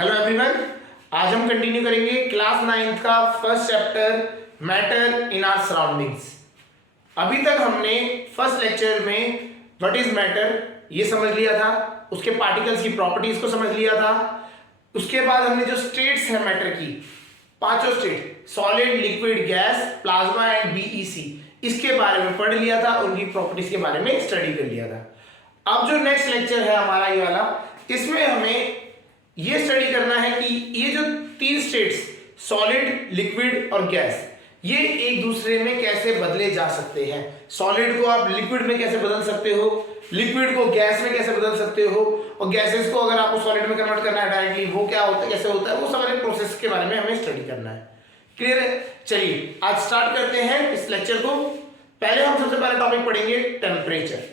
Hello everyone, आज हम continue करेंगे क्लास 9th का first chapter matter in our surroundings. अभी तक हमने फर्स्ट लेक्चर में व्हाट इज मैटर ये समझ लिया था, उसके पार्टिकल्स की प्रॉपर्टीज को समझ लिया था। उसके बाद हमने जो स्टेट्स है मैटर की, पांचों state solid, liquid, gas, plasma and BEC, इसके बारे में पढ़ लिया था, उनकी प्रॉपर्टीज के बारे में स्टडी कर लिया था। अब जो नेक्स्ट लेक्चर है हमारा ये वाला, इसमें हमें ये स्टडी करना है कि ये जो तीन स्टेट्स सॉलिड, लिक्विड और गैस, ये एक दूसरे में कैसे बदले जा सकते हैं। सॉलिड को आप लिक्विड में कैसे बदल सकते हो, लिक्विड को गैस में कैसे बदल सकते हो, और गैसेस को अगर आपको सॉलिड में कन्वर्ट करना है डायरेक्टली, वो क्या होता है, कैसे होता है, वो सारे प्रोसेस के बारे में हमें स्टडी करना है। क्लियर है? चलिए आज स्टार्ट करते हैं इस लेक्चर को। पहले हम सबसे पहले टॉपिक पढ़ेंगे टेम्परेचर।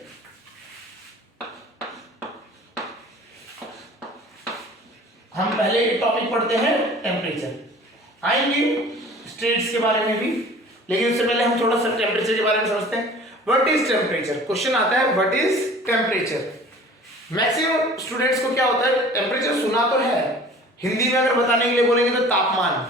हम पहले एक टॉपिक पढ़ते हैं टेम्परेचर, आएंगे स्टेट्स के बारे में भी, लेकिन उससे पहले हम थोड़ा सा टेम्परेचर के बारे में समझते हैं। What is temperature? क्वेश्चन आता है what is temperature. Maximum students को क्या होता है, टेम्परेचर सुना तो है, हिंदी में अगर बताने के लिए बोलेंगे तो तापमान,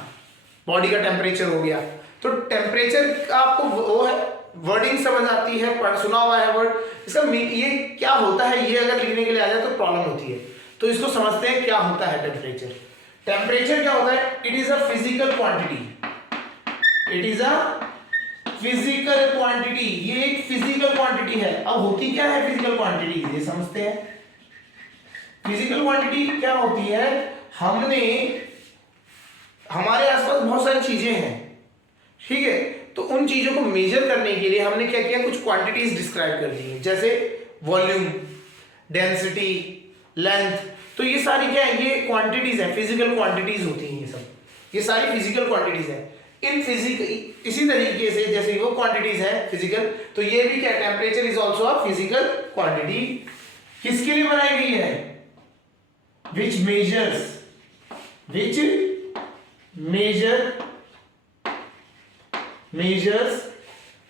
बॉडी का टेम्परेचर हो गया। तो टेम्परेचर का आपको वो है वर्डिंग समझ आती है, सुना हुआ है वर्ड, इसका ये क्या होता है, ये अगर लिखने के लिए आ जाए तो प्रॉब्लम होती है। तो इसको समझते हैं क्या होता है टेम्परेचर। टेम्परेचर क्या होता है? It is a physical quantity. It is a physical quantity, ये एक फिजिकल क्वांटिटी है। अब होती क्या है फिजिकल क्वांटिटी, ये समझते हैं। फिजिकल क्वांटिटी क्या होती है, हमने हमारे आसपास बहुत सारी चीजें हैं, ठीक है, तो उन चीजों को मेजर करने के लिए हमने क्या किया, कुछ क्वांटिटीज डिस्क्राइब कर दी है, जैसे वॉल्यूम, डेंसिटी, लेंथ। तो ये सारी क्या है, ये क्वांटिटीज है, फिजिकल क्वांटिटीज होती हैं, ये सब, ये सारी फिजिकल क्वांटिटीज है। इन फिजिकल इसी तरीके से जैसे वो क्वांटिटीज है फिजिकल, तो ये भी क्या, temperature is also a physical quantity. किसके लिए बनाई गई है? विच मेजर्स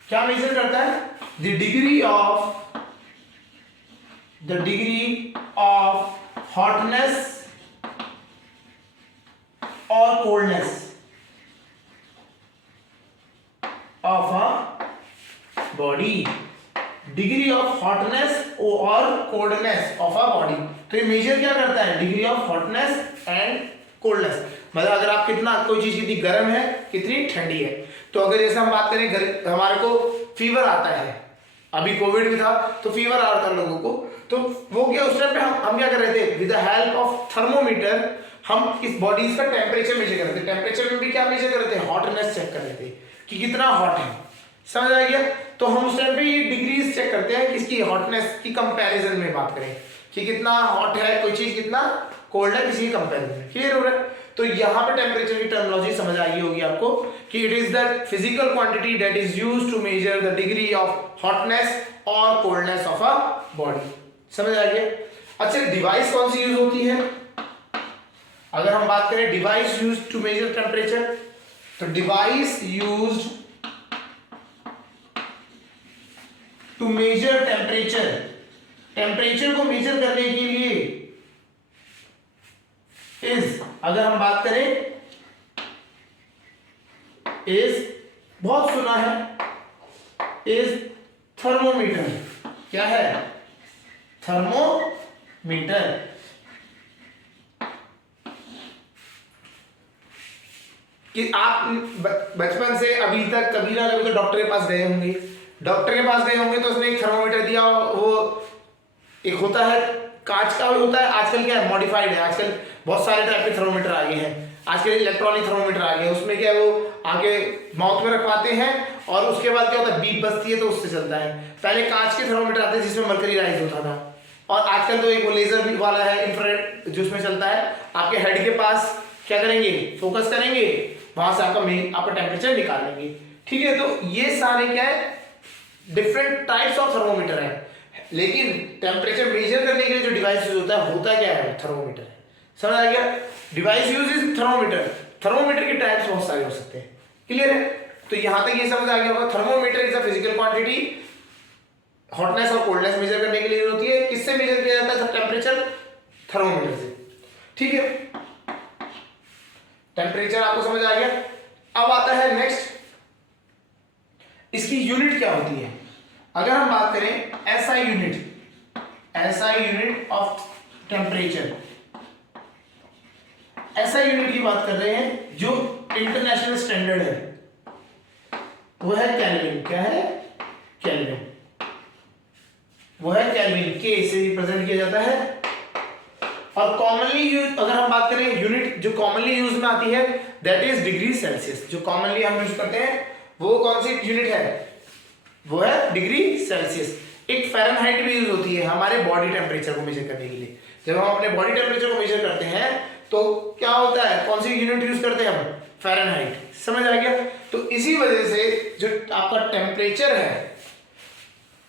क्या मेजर करता है? द डिग्री ऑफ हॉटनेस और coldness of a body. Degree of hotness और कोल्डनेस ऑफ अ बॉडी। तो ये मेजर क्या करता है? Degree of hotness and coldness, मतलब अगर आप कितना, कोई चीज कितनी गर्म है, कितनी ठंडी है। तो अगर जैसे हम बात करें, हमारे को फीवर आता है, अभी कोविड भी था तो फीवर आ रहा था लोगों को, तो वो क्या, उस टाइम पे हम क्या कर रहे थे, with the help of thermometer हम इस बॉडीज का टेम्परेचर मेजर कर रहे थे। टेम्परेचर में भी क्या मेजर कर रहे थे, हॉटनेस चेक कर रहे थे कि कितना हॉट है, समझ आ गया। तो हम उस टाइम पे ये डिग्रीज चेक करते हैं, किसकी, हॉटनेस की कंपैरिजन में बात करें कि कितना हॉट है कोई चीज, कितना कोल्ड है किसी कंपैरिजन में। क्लियर हो रहा है? तो यहाँ पे टेम्परेचर की टर्मिनोलॉजी समझ आई होगी आपको कि it is the physical quantity that is used to measure the degree of hotness और कोल्डनेस ऑफ अ बॉडी। समझ आ गया? अच्छा, डिवाइस कौन सी यूज होती है? अगर हम बात करें device used to measure temperature, तो device used to measure temperature, temperature को मेजर करने के लिए इज, अगर हम बात करें इज, बहुत सुना है, इज थर्मोमीटर। क्या है? थर्मोमीटर। कि आप बचपन से अभी तक कभी ना कभी तो डॉक्टर के पास गए होंगे, तो उसने एक थर्मोमीटर दिया, वो एक होता है कांच का भी होता है, आजकल क्या है, मॉडिफाइड है, आजकल बहुत सारे टाइप के थर्मोमीटर आ गए हैं, आजकल इलेक्ट्रॉनिक थर्मोमीटर आ गए हैं। उसमें क्या है, वो आगे माउथ में रखवाते हैं और उसके बाद क्या होता है, बीप बजती है तो उससे चलता है। पहले कांच के थर्मोमीटर आते थे जिसमें मरकरी राइज होता था, और आजकल तो एक वो लेजर वाला है, इंफ्रारेड, जो उसमें चलता है, आपके हेड के पास क्या करेंगे, फोकस करेंगे, वहां से आपका टेम्परेचर निकाल लेंगे। ठीक है, तो ये सारे क्या है, डिफरेंट टाइप्स ऑफ थर्मोमीटर है, लेकिन टेम्परेचर मेजर करने के लिए जो डिवाइस यूज होता क्या है, थर्मोमीटर है। समझ आ गया? Device use is thermometer. Thermometer के टाइप्स बहुत सारे हो सकते हैं। क्लियर है? तो यहां तक ये समझ आ गया होगा, thermometer is a physical quantity, hotness और कोल्डनेस मेजर करने के लिए होती है। किससे मेजर किया जाता है टेम्परेचर? थर्मोमीटर से। ठीक है, टेम्परेचर आपको समझ आ गया। अब आता है नेक्स्ट, इसकी यूनिट क्या होती है। अगर हम बात करें SI unit of temperature, SI unit की बात कर रहे हैं, जो इंटरनेशनल स्टैंडर्ड है वो है केल्विन। क्या है? केल्विन। वो है केल्विन, के से रिप्रेजेंट किया जाता है। और कॉमनली यूज, अगर हम बात करें यूनिट जो कॉमनली यूज में आती है, दैट इज डिग्री सेल्सियस। जो कॉमनली हम यूज करते हैं वो कौन सी यूनिट है? वो है डिग्री सेल्सियस। एक फ़ारेनहाइट भी यूज होती है हमारे बॉडी टेम्परेचर को मेजर करने के लिए। जब हम अपने बॉडी टेम्परेचर को मेजर करते हैं तो क्या होता है, कौन सी यूनिट यूज करते हैं हम? फ़ारेनहाइट। समझ आ गया? तो इसी वजह से जो आपका टेम्परेचर है,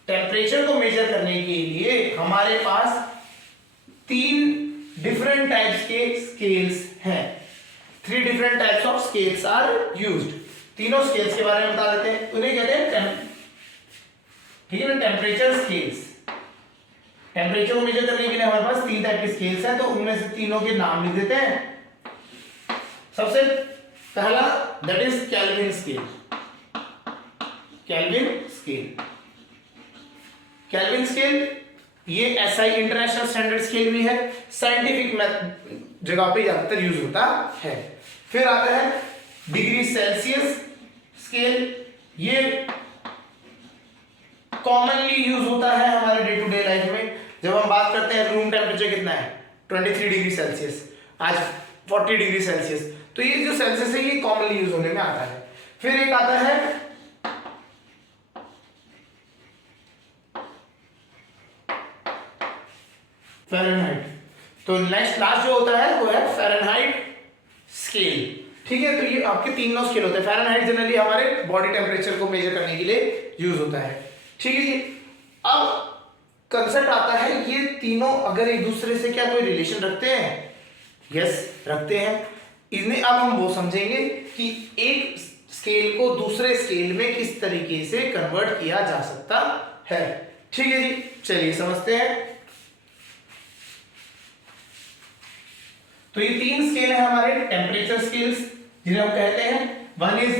टेम्परेचर को मेजर करने के लिए हमारे पास 3 डिफरेंट टाइप्स के स्केल्स हैं। 3 different types of scales are used. तीनों स्केल्स के बारे में बता देते हैं। उन्हें कहते हैं ठीक है ना, टेम्परेचर स्केल्स। टेम्परेचर को मेजर करने के लिए हमारे पास 3 टाइप के स्केल्स हैं, तो उनमें से तीनों के नाम लिख देते हैं। सबसे पहला that is kelvin scale. Kelvin scale, kelvin scale ये एसआई इंटरनेशनल स्टैंडर्ड स्केल भी है, साइंटिफिक जगह पे ज्यादातर यूज होता है। फिर आता है डिग्री सेल्सियस स्केल। ये कॉमनली यूज होता है हमारे डे टू डे लाइफ में। जब हम बात करते हैं रूम टेम्परेचर कितना है, 23 डिग्री सेल्सियस, आज 40 डिग्री सेल्सियस, तो ये जो सेल्सियस है ये कॉमनली यूज होने में आता है। फिर एक आता है फ़ारेनहाइट। तो नेक्स्ट लास्ट जो होता है वो है फ़ारेनहाइट स्केल। ठीक है, तो ये आपके तीनों स्केल होते हैं। फ़ारेनहाइट जनरली हमारे बॉडी टेम्परेचर को मेजर करने के लिए यूज होता है। ठीक है जी। अब कंसेप्ट आता है, ये तीनों अगर एक दूसरे से क्या कोई रिलेशन रखते हैं? यस, रखते हैं। इन्हें अब हम वो समझेंगे कि एक स्केल को दूसरे स्केल में किस तरीके से कन्वर्ट किया जा सकता है। ठीक है जी, चलिए समझते हैं। तो ये 3 स्केल है हमारे टेम्परेचर स्केल्स, जिन्हें हम कहते हैं, one is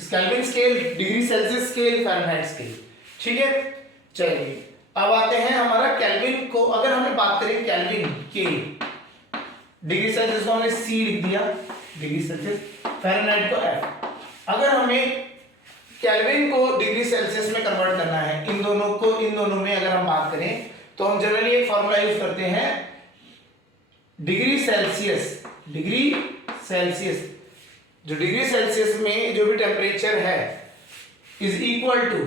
kelvin scale, degree Celsius scale, Fahrenheit scale. ठीक है, चलिए अब आते हैं हमारा केल्विन को। अगर हमें बात करें केल्विन के, डिग्री सेल्सियस को हमने सी लिख दिया, डिग्री सेल्सियस, फ़ारेनहाइट को एफ। अगर हमें केल्विन को डिग्री सेल्सियस में कन्वर्ट करना है, इन दोनों में अगर हम बात करें तो हम जनरली एक फॉर्मूला यूज करते हैं, डिग्री सेल्सियस, जो डिग्री सेल्सियस में जो भी टेम्परेचर है इज इक्वल टू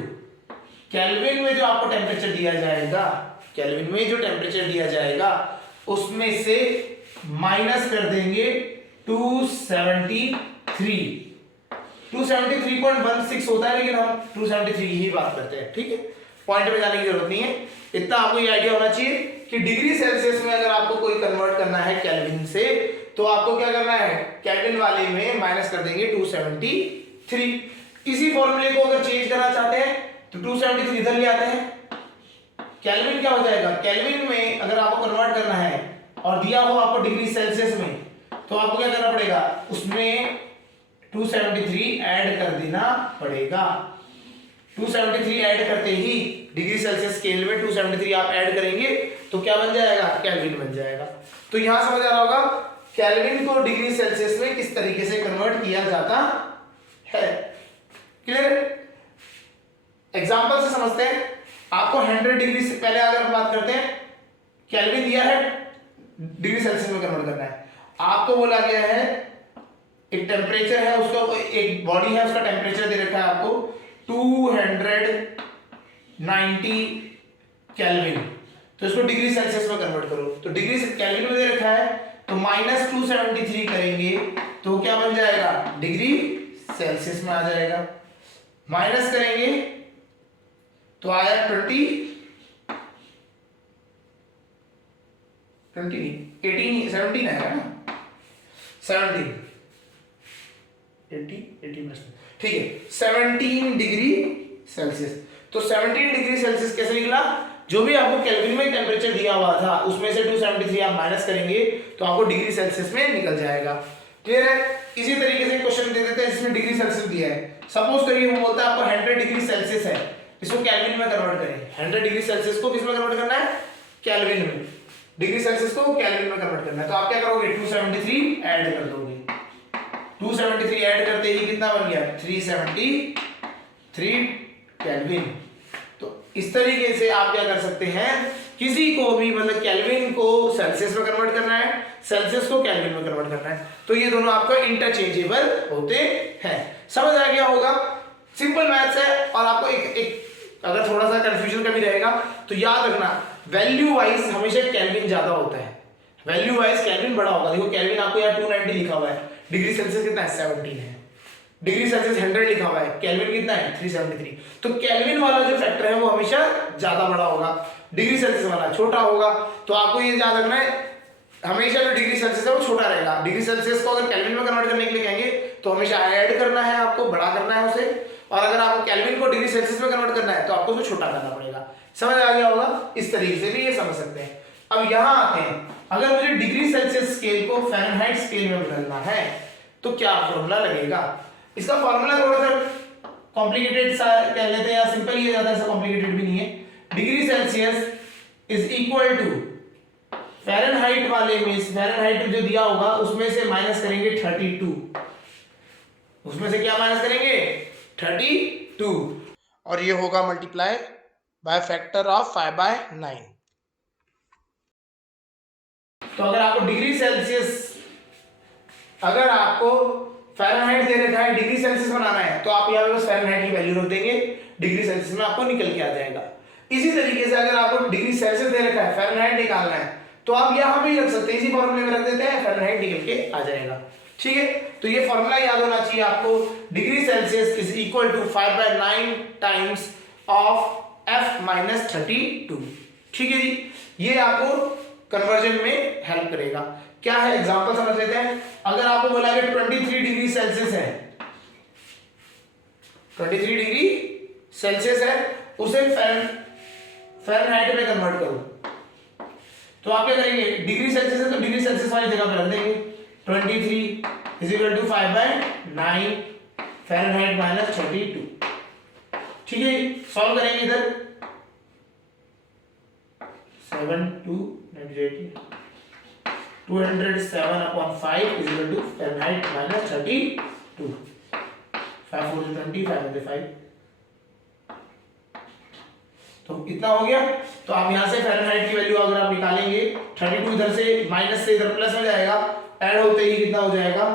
केल्विन में जो आपको टेम्परेचर दिया जाएगा, केल्विन में जो टेम्परेचर दिया जाएगा उसमें से माइनस कर देंगे 273.16 होता है, लेकिन हम 273 की ही बात करते हैं। ठीक है, पॉइंट में जाने की जरूरत नहीं है, इतना आपको ये आइडिया होना चाहिए कि डिग्री सेल्सियस में अगर आपको कोई कन्वर्ट करना है केल्विन से, तो आपको क्या करना है, केल्विन वाले में माइनस कर देंगे 273। इसी फॉर्मूले को अगर चेंज करना चाहते हैं तो 273 इधर ले आते हैं, केल्विन क्या हो जाएगा, केल्विन में अगर आपको कन्वर्ट करना है और दिया हो आपको डिग्री सेल्सियस में, तो आपको क्या करना पड़ेगा, उसमें 273 ऐड कर देना पड़ेगा। 273 ऐड करते ही डिग्री सेल्सियस स्केल में 273 आप ऐड करेंगे तो क्या बन जाएगा, केल्विन बन जाएगा। तो यहां समझ आ रहा होगा केल्विन को डिग्री सेल्सियस में किस तरीके से कन्वर्ट किया जाता है। क्लियर? एग्जांपल से समझते हैं। आपको 100 डिग्री से पहले अगर हम बात करते हैं, केल्विन दिया है, डिग्री सेल्सियस में कन्वर्ट करना है, आपको बोला गया है एक टेम्परेचर है, उसका एक बॉडी है, उसका टेम्परेचर दे रखा है आपको 290 केल्विन, तो इसको डिग्री सेल्सियस में कन्वर्ट करो, तो डिग्री केल्विन में दे रखा है तो माइनस 273 करेंगे तो क्या बन जाएगा, डिग्री सेल्सियस में आ जाएगा। माइनस करेंगे तो आया 17 है ना, 17 ठीक है, 17 डिग्री सेल्सियस। तो 17 डिग्री सेल्सियस कैसे निकला, जो भी आपको केल्विन में टेम्परेचर दिया हुआ था उसमें से 273 आप माइनस करेंगे तो आपको डिग्री सेल्सियस में निकल जाएगा। क्लियर है? इसी तरीके से क्वेश्चन दे देते हैं जिसमें डिग्री सेल्सियस दिया है। सपोज करिए वो बोलता है आपको 100 डिग्री सेल्सियस है, इसको केल्विन में कन्वर्ट करें। 100 डिग्री सेल्सियस को किस में कन्वर्ट करना है? केल्विन में। डिग्री सेल्सियस को केल्विन में कन्वर्ट करना है, तो आप क्या करोगे? 273 ऐड कर दोगे। 273 ऐड करते ही कितना बन गया? 373 केल्विन। तो इस तरीके से आप क्या कर सकते हैं, किसी को भी मतलब केल्विन को सेल्सियस में कन्वर्ट करना है, सेल्सियस को केल्विन में कन्वर्ट करना है, तो ये दोनों आपका इंटरचेंजेबल होते हैं। समझ आ गया होगा? सिंपल मैथ्स है। और आपको एक अगर थोड़ा सा कंफ्यूजन का भी रहेगा तो याद रखना, वैल्यू वाइज हमेशा केल्विन ज्यादा होता है, वैल्यू वाइज केल्विन बड़ा होगा। देखो केल्विन आपको यहाँ 290 लिखा हुआ है, डिग्री सेल्सियस कितना है? 17 है। डिग्री सेल्सियस 100 लिखा हुआ है, केल्विन कितना है? 373। तो केल्विन वाला जो फैक्टर है वो हमेशा ज्यादा बड़ा होगा, डिग्री सेल्सियस वाला छोटा होगा। तो आपको ये याद रखना है, हमेशा जो डिग्री सेल्सियस है वो छोटा रहेगा। डिग्री सेल्सियस को अगर केल्विन में कन्वर्ट करने के लिए कहेंगे तो हमेशा ऐड करना है, आपको बड़ा करना है उसे, और अगर आपको केल्विन को डिग्री सेल्सियस में कन्वर्ट करना है तो आपको उसे छोटा करना पड़ेगा। समझ आ गया होगा? इस तरीके से भी ये समझ सकते हैं। अब यहां आते हैं, अगर मुझे डिग्री सेल्सियस स्केल को फ़ारेनहाइट स्केल में बदलना है तो क्या फॉर्मूला लगेगा? इसका फॉर्मूला थोड़ा सा कॉम्प्लिकेटेड सा कह लेते हैं, या सिंपल ही ज्यादा सा कॉम्प्लिकेटेड भी नहीं है। Degree Celsius is equal to Fahrenheit वाले में, फ़ारेनहाइट जो दिया होगा उसमें से माइनस करेंगे 32, उसमें से क्या माइनस करेंगे? 32, और ये होगा मल्टीप्लाई बाय फैक्टर ऑफ 5/9। तो अगर आपको डिग्री सेल्सियस, अगर आपको फ़ारेनहाइट दे रखा है, डिग्री सेल्सियस बनाना है, तो आप यहाँ पे बस फ़ारेनहाइट की वैल्यू रख देंगे, डिग्री सेल्सियस में आपको निकल के आ जाएगा। इसी तरीके से अगर आपको डिग्री सेल्सियस दे रखा है, फ़ारेनहाइट निकालना है, तो आप यहाँ पे ही रख सकते हैं, इसी फॉर्मूले में रख देते हैं, फ़ारेनहाइट निकल के आ जाएगा। ठीक है? तो ये फॉर्मूला याद होना चाहिए आपको, degree Celsius is equal to 5/9 times of F-32। ठीक है जी? ये आपको कन्वर्जन में हेल्प करेगा। क्या है एग्जांपल समझ लेते हैं। अगर आपको बोला कि 23 डिग्री सेल्सियस है, 23 डिग्री सेल्सियस है, उसे फ़ारेनहाइट में कन्वर्ट करो, तो आप क्या करेंगे? डिग्री सेल्सियस है तो डिग्री सेल्सियस वाली जगह पर रख देंगे, 23 is equal to 5/9 Fahrenheit minus 32। ठीक है? सॉल्व करेंगे इधर, 7 2 207/5 is equal to Fahrenheit minus 32. 5 4 20, 5 5। तो इतना हो गया। तो आप यहां से फ़ारेनहाइट की वैल्यू अगर आप निकालेंगे, 32 इधर से माइनस से इधर प्लस हो जाएगा, ऐड होते ही कितना हो जाएगा?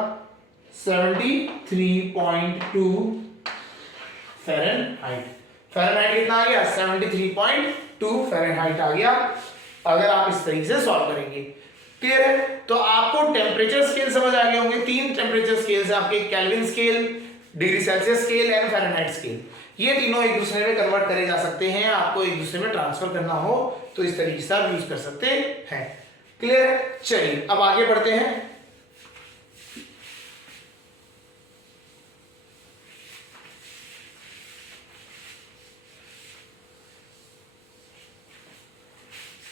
73.2 फ़ारेनहाइट। फ़ारेनहाइट कितना आ गया? 73.2 फ़ारेनहाइट आ गया, अगर आप इस तरीके से सॉल्व करेंगे। क्लियर है? तो आपको टेम्परेचर स्केल समझ आ गए होंगे। 3 टेम्परेचर स्केल है आपके, kelvin scale, degree Celsius scale and Fahrenheit scale. ये तीनों एक दूसरे में कन्वर्ट करे जा सकते हैं, आपको एक दूसरे में ट्रांसफर करना हो तो इस तरीके से आप यूज कर सकते हैं। क्लियर है? चलिए अब आगे बढ़ते हैं।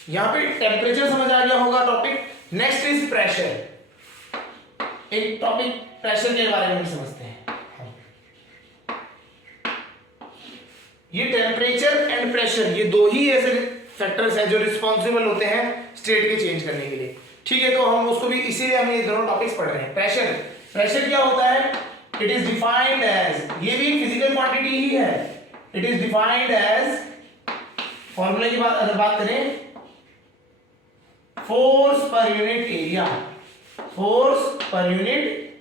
यहां पे टेम्परेचर समझ आ गया होगा टॉपिक। Next is pressure. एक टॉपिक प्रेशर के बारे में भी समझते हैं। ये टेम्परेचर एंड प्रेशर, ये दो ही ऐसे फैक्टर्स हैं जो रिस्पॉन्सिबल होते हैं स्टेट के चेंज करने के लिए। ठीक है? तो हम उसको भी, इसीलिए हम ये दोनों टॉपिक्स पढ़ रहे हैं। प्रेशर, प्रेशर क्या होता है? इट इज डिफाइंड एज, ये भी फिजिकल क्वांटिटी ही है। इट इज डिफाइंड एज, फॉर्मूले की बात करें, force per unit area, force per unit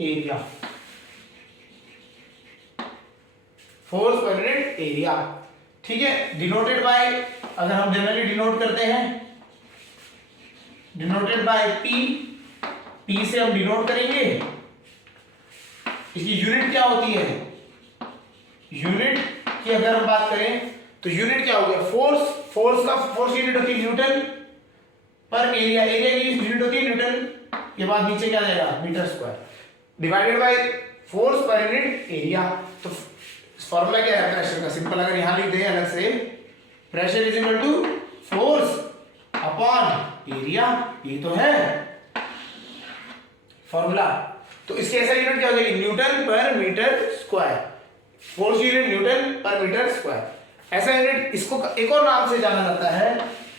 area, force per unit area. ठीक है? डिनोटेड बाय, अगर हम जनरली डिनोट करते हैं, डिनोटेड बाय पी, पी से हम डिनोट करेंगे। इसकी यूनिट क्या होती है? यूनिट की अगर हम बात करें तो यूनिट क्या हो गया? फोर्स, फोर्स का फोर्स यूनिट होती है न्यूटन पर एरिया, एरिया की यूनिट होती है न्यूटन के बाद नीचे क्या जाएगा? Metre square, divided by force per unit area. तो फॉर्मूला क्या है प्रेशर का? सिंपल, अगर यहां लिख दें अलग से, pressure is equal to force upon area, ये तो है। फॉर्मूला, तो इसकी ऐसा यूनिट क्या हो जाएगी, newton per metre square, force unit newton per metre square. ऐसा यूनिट इसको एक और नाम से जाना जाता है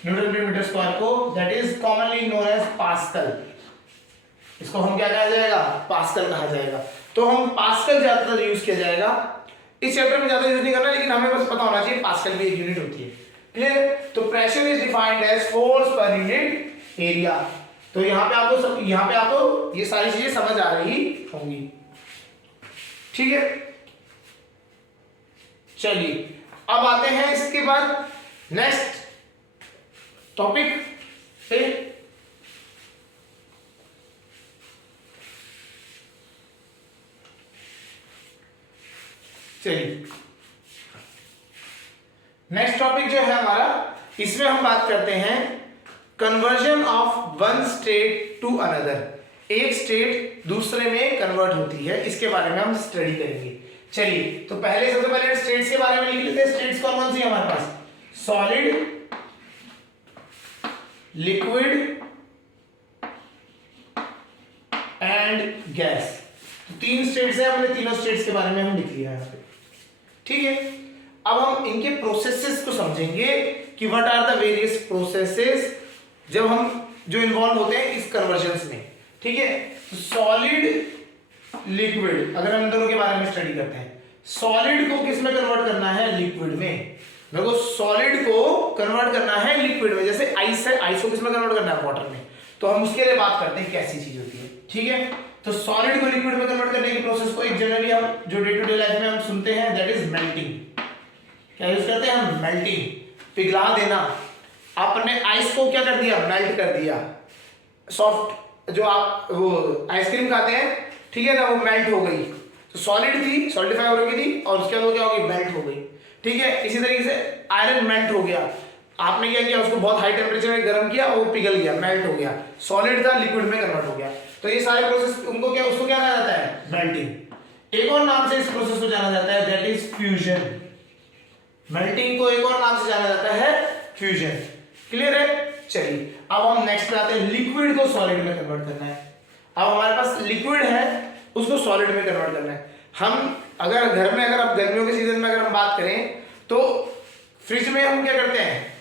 न्यूटन पर मीटर स्क्वायर को, that is commonly known as pascal. इसको हम क्या कहा जाएगा, पास्कल कहा जाएगा। तो हम पास्कल ज्यादातर यूज किया जाएगा, इस चैप्टर में ज्यादा यूज नहीं करना, लेकिन हमें बस पता होना चाहिए पास्कल भी एक यूनिट होती है। क्लियर? तो pressure is defined as force per unit area. तो यहाँ पे आपको ये सारी चीजें समझ आ रही होंगी, ठीक है। चलिए अब आते हैं इसके बाद नेक्स्ट टॉपिक पे। चलिए नेक्स्ट टॉपिक जो है हमारा, इसमें हम बात करते हैं conversion of one state to another. एक स्टेट दूसरे में कन्वर्ट होती है, इसके बारे में हम स्टडी करेंगे। चलिए तो सबसे पहले स्टेट्स के बारे में लिख लेते हैं। स्टेट्स कौन सी है हमारे पास, सॉलिड, लिक्विड एंड गैस। तो 3 स्टेट्स है, हमने तीनों स्टेट्स के बारे में हम लिख लिया है, ठीक है। अब हम इनके प्रोसेसेस को समझेंगे कि what are the various processes जब हम जो इन्वॉल्व होते हैं इस कन्वर्जन में, ठीक है। सॉलिड, लिक्विड, अगर हम दोनों के बारे में स्टडी करते हैं, सॉलिड को किस में कन्वर्ट करना है, लिक्विड में। देखो सॉलिड को कन्वर्ट करना है लिक्विड में, जैसे आइस है, आइस को किस में कन्वर्ट करना है, वाटर में। तो हम उसके लिए बात करते हैं कैसी चीज होती है, ठीक है। तो सॉलिड को लिक्विड में कन्वर्ट करने की प्रोसेस को एक जनरली हम जो डे टू डे लाइफ में हम सुनते हैं, दैट इज मेल्टिंग। क्या यूज करते हैं हम, मेल्टिंग, पिघला देना। आपने आइस को क्या कर दिया, मेल्ट कर दिया। सॉफ्ट जो आप वो आइसक्रीम खाते हैं, ठीक है ना, वो मेल्ट हो गई। तो सॉलिड थी, सॉलिडिफाई हो गई थी, और उसके बाद क्या हो गई, मेल्ट हो गई, ठीक है। इसी तरीके से आयरन मेल्ट हो गया, आपने क्या किया, उसको बहुत हाई टेम्परेचर में गर्म किया, वो पिघल गया, मेल्ट हो गया। सॉलिड था, लिक्विड में कन्वर्ट हो गया। तो ये सारे प्रोसेस उसको क्या कहा जाता है, मेल्टिंग। एक और नाम से इस प्रोसेस को जाना जाता है, दैट इज फ्यूजन। मेल्टिंग को एक और नाम से जाना जाता है फ्यूजन। क्लियर है? चलिए अब हम नेक्स्ट पे आते हैं, लिक्विड को सॉलिड में कन्वर्ट करना है। अब हमारे पास लिक्विड है, उसको सॉलिड में कन्वर्ट करना है। हम अगर घर में, अगर आप गर्मियों के सीजन में अगर हम बात करें, तो फ्रिज में हम क्या करते हैं,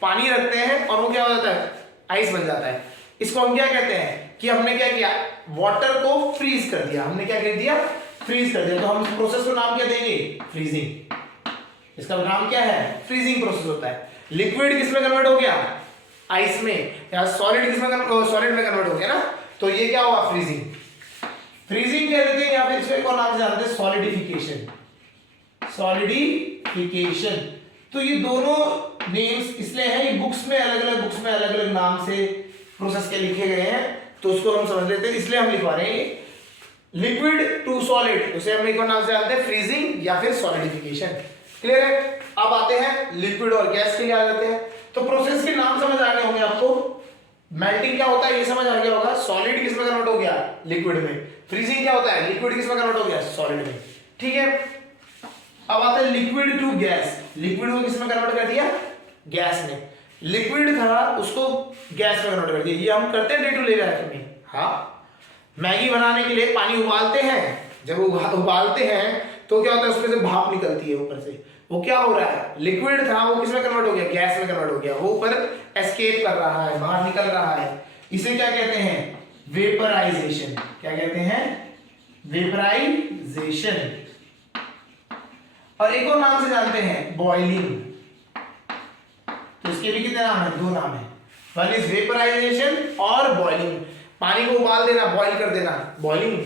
पानी रखते हैं और वो क्या हो जाता है, आइस बन जाता है। इसको हम क्या कहते हैं कि हमने क्या किया, वाटर को फ्रीज कर दिया। हमने क्या कर दिया, फ्रीज कर दिया। तो हम इस प्रोसेस को नाम क्या देंगे, फ्रीजिंग। इसका नाम क्या है, फ्रीजिंग प्रोसेस होता है। लिक्विड किस में कन्वर्ट हो गया, आइस में, या सॉलिड किस में, सॉलिड में कन्वर्ट हो गया ना, तो ये क्या हुआ, फ्रीजिंग। फ्रीजिंग कह देते हैं, या फिर इसको एक और नाम जानते हैं, सॉलिडिफिकेशन। सॉलिडिफिकेशन। तो ये दोनों नेम्स इसलिए हैं, ये बुक्स में अलग अलग नाम से प्रोसेस के लिखे गए हैं, तो उसको हम समझ लेते हैं, इसलिए हम लिखवा रहे हैं लिक्विड टू सॉलिड, उसे हम एक और नाम से जानते हैं, फ्रीजिंग या फिर सॉलिडिफिकेशन। क्लियर है? अब आते हैं लिक्विड और गैस के लिए आ जाते हैं। तो प्रोसेस के नाम समझ आ गए होंगे आपको। मेल्टिंग क्या होता है ये समझ आ गया होगा, सॉलिड किस में कन्वर्ट हो गया, लिक्विड में। फ्रीजिंग क्या होता है, लिक्विड किस में कन्वर्ट हो गया, सॉलिड में, ठीक है। अब आता है लिक्विड टू गैस। लिक्विड को किस में कन्वर्ट कर दिया, गैस में। लिक्विड था उसको गैस में कन्वर्ट कर दिया। ये हम करते हैं डे टू डे लाइफ में। हाँ, मैगी बनाने के लिए पानी उबालते हैं, जब उबालते हैं तो क्या होता है, उसमें से भाप निकलती है ऊपर से, वो क्या हो रहा है, लिक्विड था वो किस में कन्वर्ट हो गया, गैस में कन्वर्ट हो गया। वो ऊपर एस्केप कर रहा है, बाहर निकल रहा है। इसे क्या कहते हैं, वेपराइजेशन। क्या कहते हैं, वेपराइजेशन। और एक और नाम से जानते हैं, बॉइलिंग। तो इसके भी कितने नाम है, 2 नाम है। वन इज वेपराइजेशन और बॉइलिंग। पानी को उबाल देना, बॉइल कर देना, बॉइलिंग।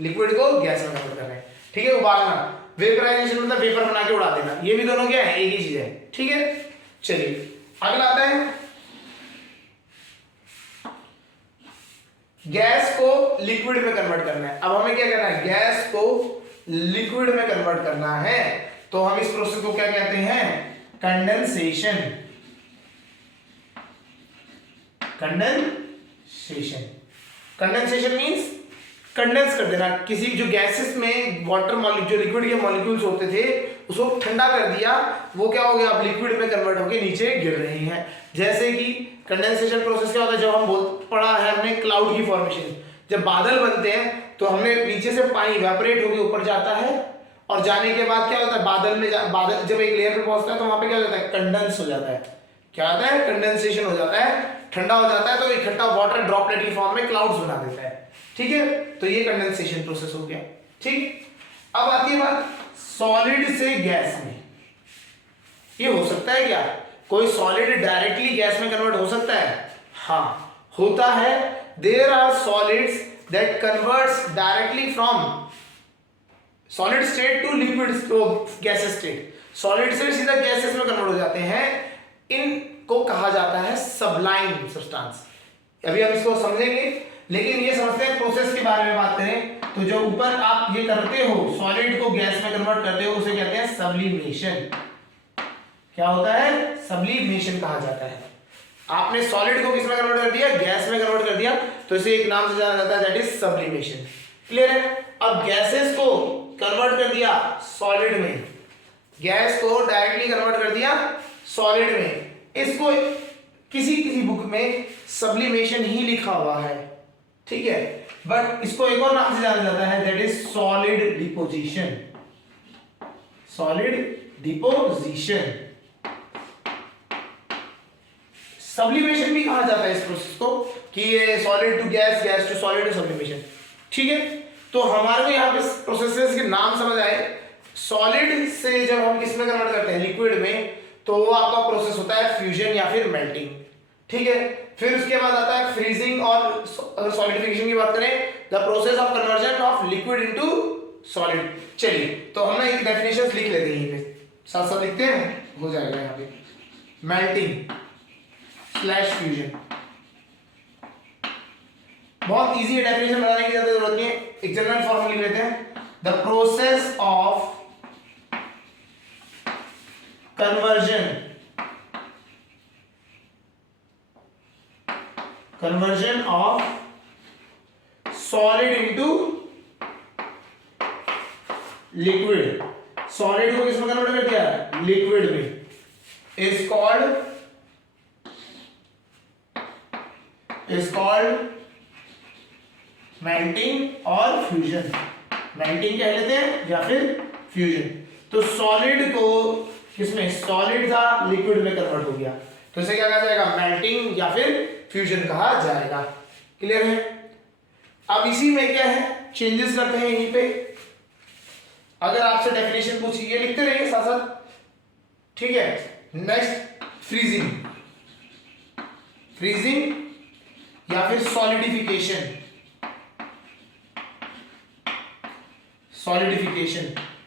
लिक्विड को गैस में कन्वर्ट करना है, ठीक है, उबालना। वेपराइजेशन मतलब वेपर बना के उड़ा देना। ये भी दोनों क्या है, एक ही चीज है, ठीक है। चलिए अगला आता है, गैस को लिक्विड में कन्वर्ट करना है। अब हमें क्या करना है, गैस को लिक्विड में कन्वर्ट करना है। तो हम इस प्रोसेस को क्या कहते हैं, condensation. Condensation, condensation means condense कर देना। किसी जो गैसेस में वाटर मॉलिक्यूल, जो लिक्विड के मॉलिक्यूल्स होते थे, उसको ठंडा कर दिया, वो क्या हो गया, अब लिक्विड में कन्वर्ट होकर नीचे गिर रहे हैं। जैसे कि कंडेंसेशन प्रोसेस क्या होता है, जब हम पढ़ा है हमने क्लाउड की फॉर्मेशन। जब बादल बनते हैं तो हमने नीचे से पानी इवेपोरेट होकर ऊपर जाता है, और जाने के बाद क्या होता है, बादल जब एक लेयर पे पहुंचता है तो वहां पे क्या हो जाता है, कंडेंस हो जाता है। क्या आता है, कंडेंसेशन हो जाता है, ठंडा हो जाता है, तो इकट्ठा वाटर ड्रॉपलेट की फॉर्म में क्लाउड्स बना देता है। ठीक है, तो ये कंडेंसेशन प्रोसेस हो गया। ठीक, अब आती है बात सॉलिड से गैस में। ये हो सकता है क्या, कोई सॉलिड डायरेक्टली गैस में कन्वर्ट हो सकता है? हाँ, होता है। There are solids that converts directly from solid state to liquid gases state. Solid से सीधा गैसेस में कन्वर्ट हो जाते हैं। इनको कहा जाता है सबलाइम सब्सटेंस। अभी हम इसको समझेंगे, लेकिन ये समझते हैं प्रोसेस के बारे में बात करें तो जो ऊपर आप ये करते हो, सॉलिड को गैस में कन्वर्ट करते हो, उसे कहते हैं सब्लिमेशन। क्या होता है, सब्लिमेशन कहा जाता है। आपने सॉलिड को किस में कन्वर्ट कर दिया, गैस में कन्वर्ट कर दिया, तो इसे एक नाम से जाना जाता है, दैट इज सब्लिमेशन। क्लियर है? अब गैसेस को कन्वर्ट कर दिया सॉलिड में, गैस को डायरेक्टली कन्वर्ट कर दिया सॉलिड में, इसको किसी किसी बुक में सब्लिमेशन ही लिखा हुआ है, ठीक है, बट इसको एक और नाम से जाना जाता है, that is solid deposition. Solid deposition, sublimation भी कहा जाता है इस प्रोसेस को, कि ये solid to gas, gas to solid sublimation. ठीक है, तो हमारे को यहाँ पे प्रोसेसेस के नाम समझ आए। सॉलिड से जब हम किस में कन्वर्ट करते हैं, लिक्विड में, तो वो आपका प्रोसेस होता है फ्यूजन या फिर मेल्टिंग। ठीक है, फिर उसके बाद आता है फ्रीजिंग, और अगर सॉलिडिफिकेशन की बात करें, the process of conversion of liquid into solid. चलिए, तो हम ना एक डेफिनेशंस लिख लेते हैं, यहीं पे साथ साथ लिखते हैं, हो जाएगा यहाँ पे। मेल्टिंग स्लैश फ्यूजन, बहुत इजी है, डेफिनेशन बनाने की ज्यादा जरूरत नहीं है, एक जनरल फॉर्मूला लिख लेते हैं। The process of conversion of solid into liquid, solid को किसमें कन्वर्ट कर दिया, लिक्विड में, इज कॉल्ड मेल्टिंग और फ्यूजन। मेल्टिंग कह लेते हैं या फिर फ्यूजन। तो सॉलिड को किसमें, सॉलिड था लिक्विड में कन्वर्ट हो गया, तो इसे क्या कहा जाएगा, मेल्टिंग या फिर फ्यूजन कहा जाएगा। क्लियर है? अब इसी में क्या है, चेंजेस करते हैं यहीं पे। अगर आपसे डेफिनेशन पूछी, ये लिखते रहिए साथ साथ, ठीक है। नेक्स्ट फ्रीजिंग, फ्रीजिंग या फिर सॉलिडिफिकेशन, सॉलिडिफिकेशन।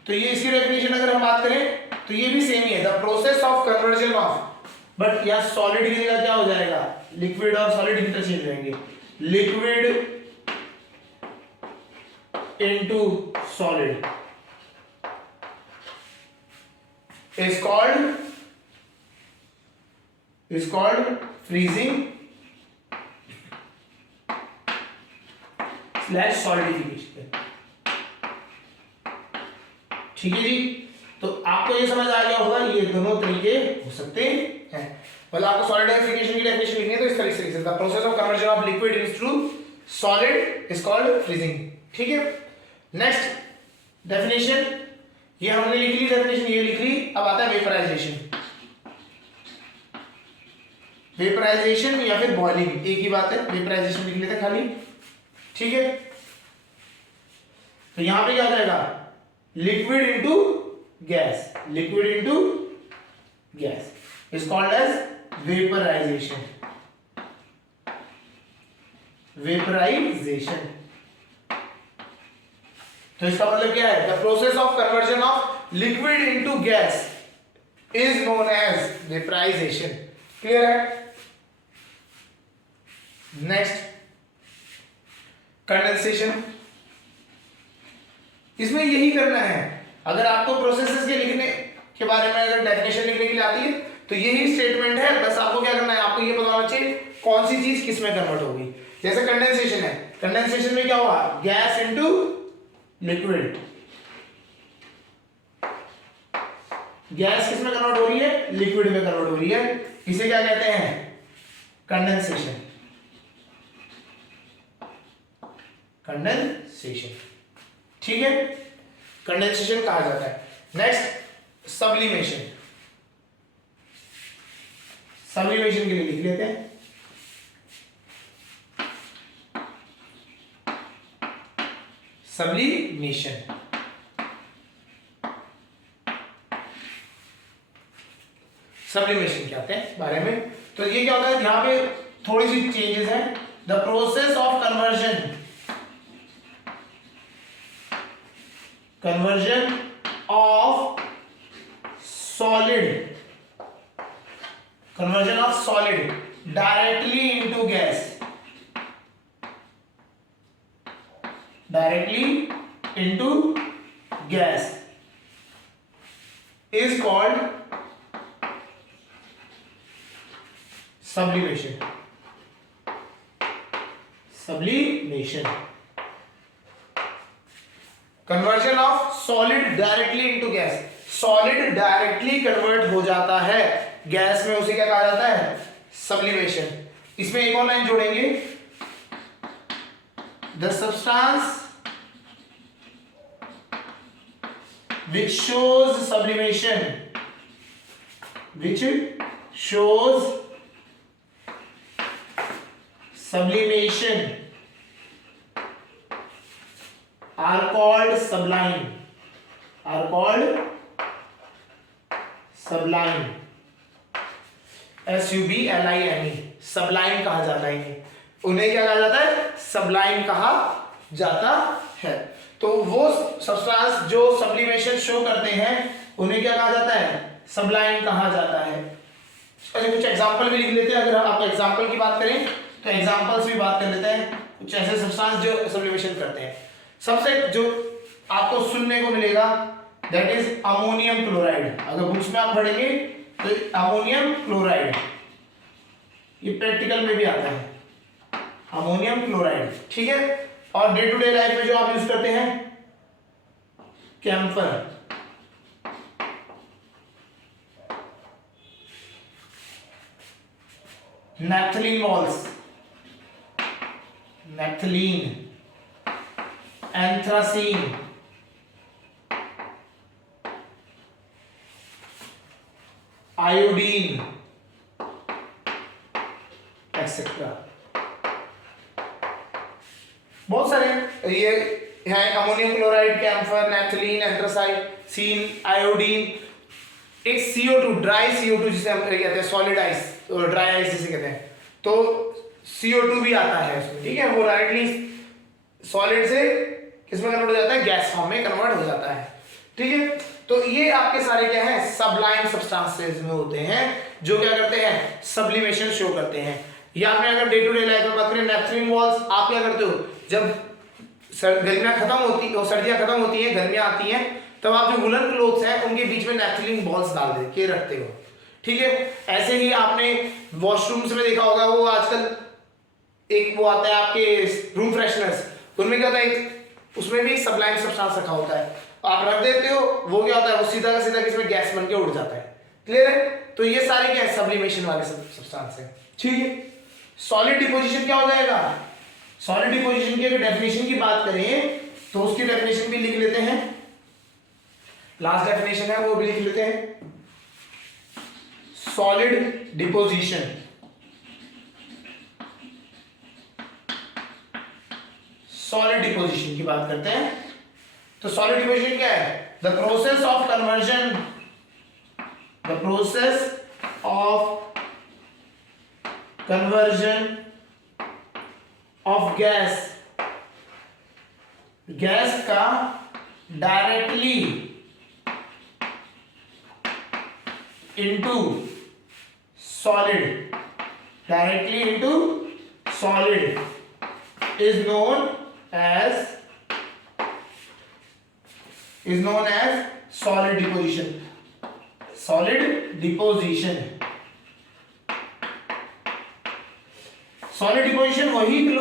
तो ये इसकी डेफिनेशन अगर हम बात करें तो ये भी सेम ही है, the process of conversion of, but यहां सॉलिड की जगह क्या हो जाएगा, लिक्विड और सॉलिड इंटरचेंज रहेंगे, liquid into solid is called freezing slash solidification। ठीक है जी, तो आपको ये समझ आ गया होगा, ये दोनों तरीके हो सकते हैं। मतलब आपको सॉलिडिफिकेशन की डेफिनेशन लिखनी है तो इस तरीके से, the process of conversion of liquid into solid is called freezing. ठीक है, नेक्स्ट डेफिनेशन, ये हमने लिख ली डेफिनेशन, ये लिख ली। अब आता है वेपराइजेशन। वेपराइजेशन या फिर बॉइलिंग एक ही बात है, वेपराइजेशन लिख लेते हैं खाली। ठीक है, तो यहां पे क्या हो जाएगा, liquid into gas, liquid into gas is called as vaporisation. Vaporisation, तो इसका मतलब क्या है, the process of conversion of liquid into gas is known as vaporisation. Clear है? नेक्स्ट कंडेंसेशन, इसमें यही करना है। अगर आपको प्रोसेसेस के लिखने के बारे में अगर डेफिनेशन लिखने के लिए आती है तो यही स्टेटमेंट है, बस आपको क्या करना है, आपको ये पता होना चाहिए कौन सी चीज किस में कन्वर्ट होगी। जैसे कंडेंसेशन है, कंडेंसेशन में क्या हुआ, गैस इनटू लिक्विड, गैस किस में कन्वर्ट हो रही है, लिक्विड में कन्वर्ट हो रही है, इसे क्या कहते हैं, कंडेंसेशन। कंडेंसेशन, ठीक है, कंडेंसेशन कहा जाता है। नेक्स्ट सब्लिमेशन, सब्लिमेशन के लिए लिख लेते हैं सब्लिमेशन। सब्लिमेशन क्या होता है बारे में, तो ये क्या होता है, यहां पे थोड़ी सी चेंजेस है। The process of conversion of solid directly into gas is called sublimation. Conversion of solid directly into gas, solid directly convert हो जाता है गैस में, उसे क्या कहा जाता है, सब्लिमेशन। इसमें एक और लाइन जोड़ेंगे, the substance which shows sublimation are called sublime, SUBLIME, sublime कहा जाता है इन्हें, उन्हें क्या कहा जाता है, sublime कहा जाता है। तो वो सब्सटेंस जो सब्लिमेशन शो करते हैं उन्हें क्या कहा जाता है, सब्लाइम कहा जाता है। अच्छा, कुछ एग्जांपल भी लिख लेते हैं, अगर आप एग्जांपल की बात करें तो एग्जांपल्स भी बात कर लेते हैं, कुछ ऐसे सब्सटेंस जो सब्लिमेशन करते हैं। सबसे जो आपको सुनने को मिलेगा दैट इज अमोनियम क्लोराइड, अगर बुक्स में आप पढ़ेंगे तो अमोनियम क्लोराइड, ये प्रैक्टिकल में भी आता है अमोनियम क्लोराइड, ठीक है। और डे टू डे लाइफ में जो आप यूज करते हैं camphor, naphthalene balls, anthracene, iodine etcetera, बहुत सारे ये है, ammonium chloride, camphor, naphthalene, anthracene, iodine, एक CO2, ड्राई CO2 जिसे हम कहते हैं सॉलिड आइस, ड्राई आइस जिसे कहते हैं, तो CO2 भी आता है उसमें, ठीक है, वो डायरेक्टली सॉलिड से किसमें कन्वर्ट हो जाता है, गैस फॉर्म में कन्वर्ट हो जाता है, ठीक है। तो ये आपके सारे क्या हैं, सब्लाइम सब्सटेंसेस में होते हैं जो क्या करते हैं, सब्लिमेशन शो करते हैं। या आपने अगर डे टू डे लाइफ में बात करें, नैप्थलीन वॉल्स, आप क्या करते हो, जब गर्मियां खत्म होती है, सर्दियां खत्म होती हैं, गर्मियां आती हैं, तब आप जो वुलन क्लोथ्स हैं उनके बीच में नैप्थलीन बॉल्स डाल दे के रखते हो, ठीक है। ऐसे ही आपने वॉशरूम्स में देखा होगा, वो आजकल एक वो आता है आपके रूम फ्रेशनर्स, उनमें क्या होता है, उसमें भी सब्लाइम सब्सटेंस रखा होता है, आप रख देते हो, वो क्या होता है, वो सीधा का सीधा किसमें गैस बन के उड़ जाता है, क्लियर है। तो ये सारे क्या है, सब्लिमेशन वाले सब्सटेंस है, ठीक है। सॉलिड डिपोजिशन क्या हो जाएगा, सॉलिड डिपोजिशन की अगर डेफिनेशन की बात करें तो उसकी डेफिनेशन भी लिख लेते हैं, लास्ट डेफिनेशन है वो भी लिख लेते हैं। सॉलिड डिपोजिशन, सॉलिड डिपोजिशन की बात करते हैं, तो सॉलिड डिपोजिशन क्या है, the process of conversion, the process of conversion of gas का directly into solid, is known as solid deposition. Solid deposition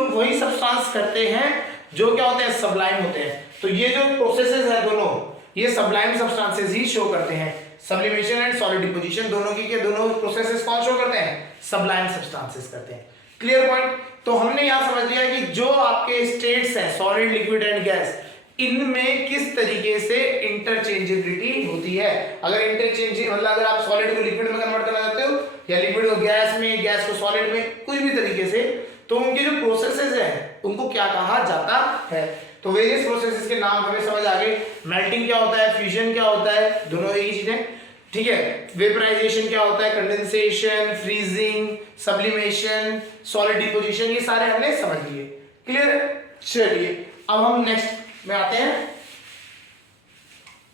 वही सब्सटेंस करते हैं जो क्या होते हैं, सब्लाइम होते हैं। तो ये जो प्रोसेसेस है दोनों, ये सब्लाइम सब्सटेंसेस ही शो करते हैं। सब्लिमेशन एंड सॉलिड डिपोजिशन दोनों की, दोनों प्रोसेसेस कौन शो करते हैं, सब्लाइम सब्सटेंसेस करते हैं। Clear point. तो हमने यहां समझ लिया कि जो आपके स्टेट्स हैं सॉलिड, लिक्विड एंड गैस, इनमें किस तरीके से इंटरचेंजेबिलिटी होती है। अगर इंटरचेंज मतलब अगर आप सॉलिड को लिक्विड में कन्वर्ट करना चाहते हो या लिक्विड को गैस में, गैस को सॉलिड में, कुछ भी तरीके से, तो उनके जो प्रोसेसेस हैं उनको क्या कहा जाता है। तो वेरियस प्रोसेसेस के नाम हमें समझ आ गए। मेल्टिंग क्या होता है, फ्यूजन क्या होता है, दोनों एक ही चीजें, ठीक है। वेपराइजेशन क्या होता है, condensation, freezing, sublimation, solid deposition, ये सारे हमने समझ लिए। क्लियर है। चलिए अब हम नेक्स्ट में आते हैं,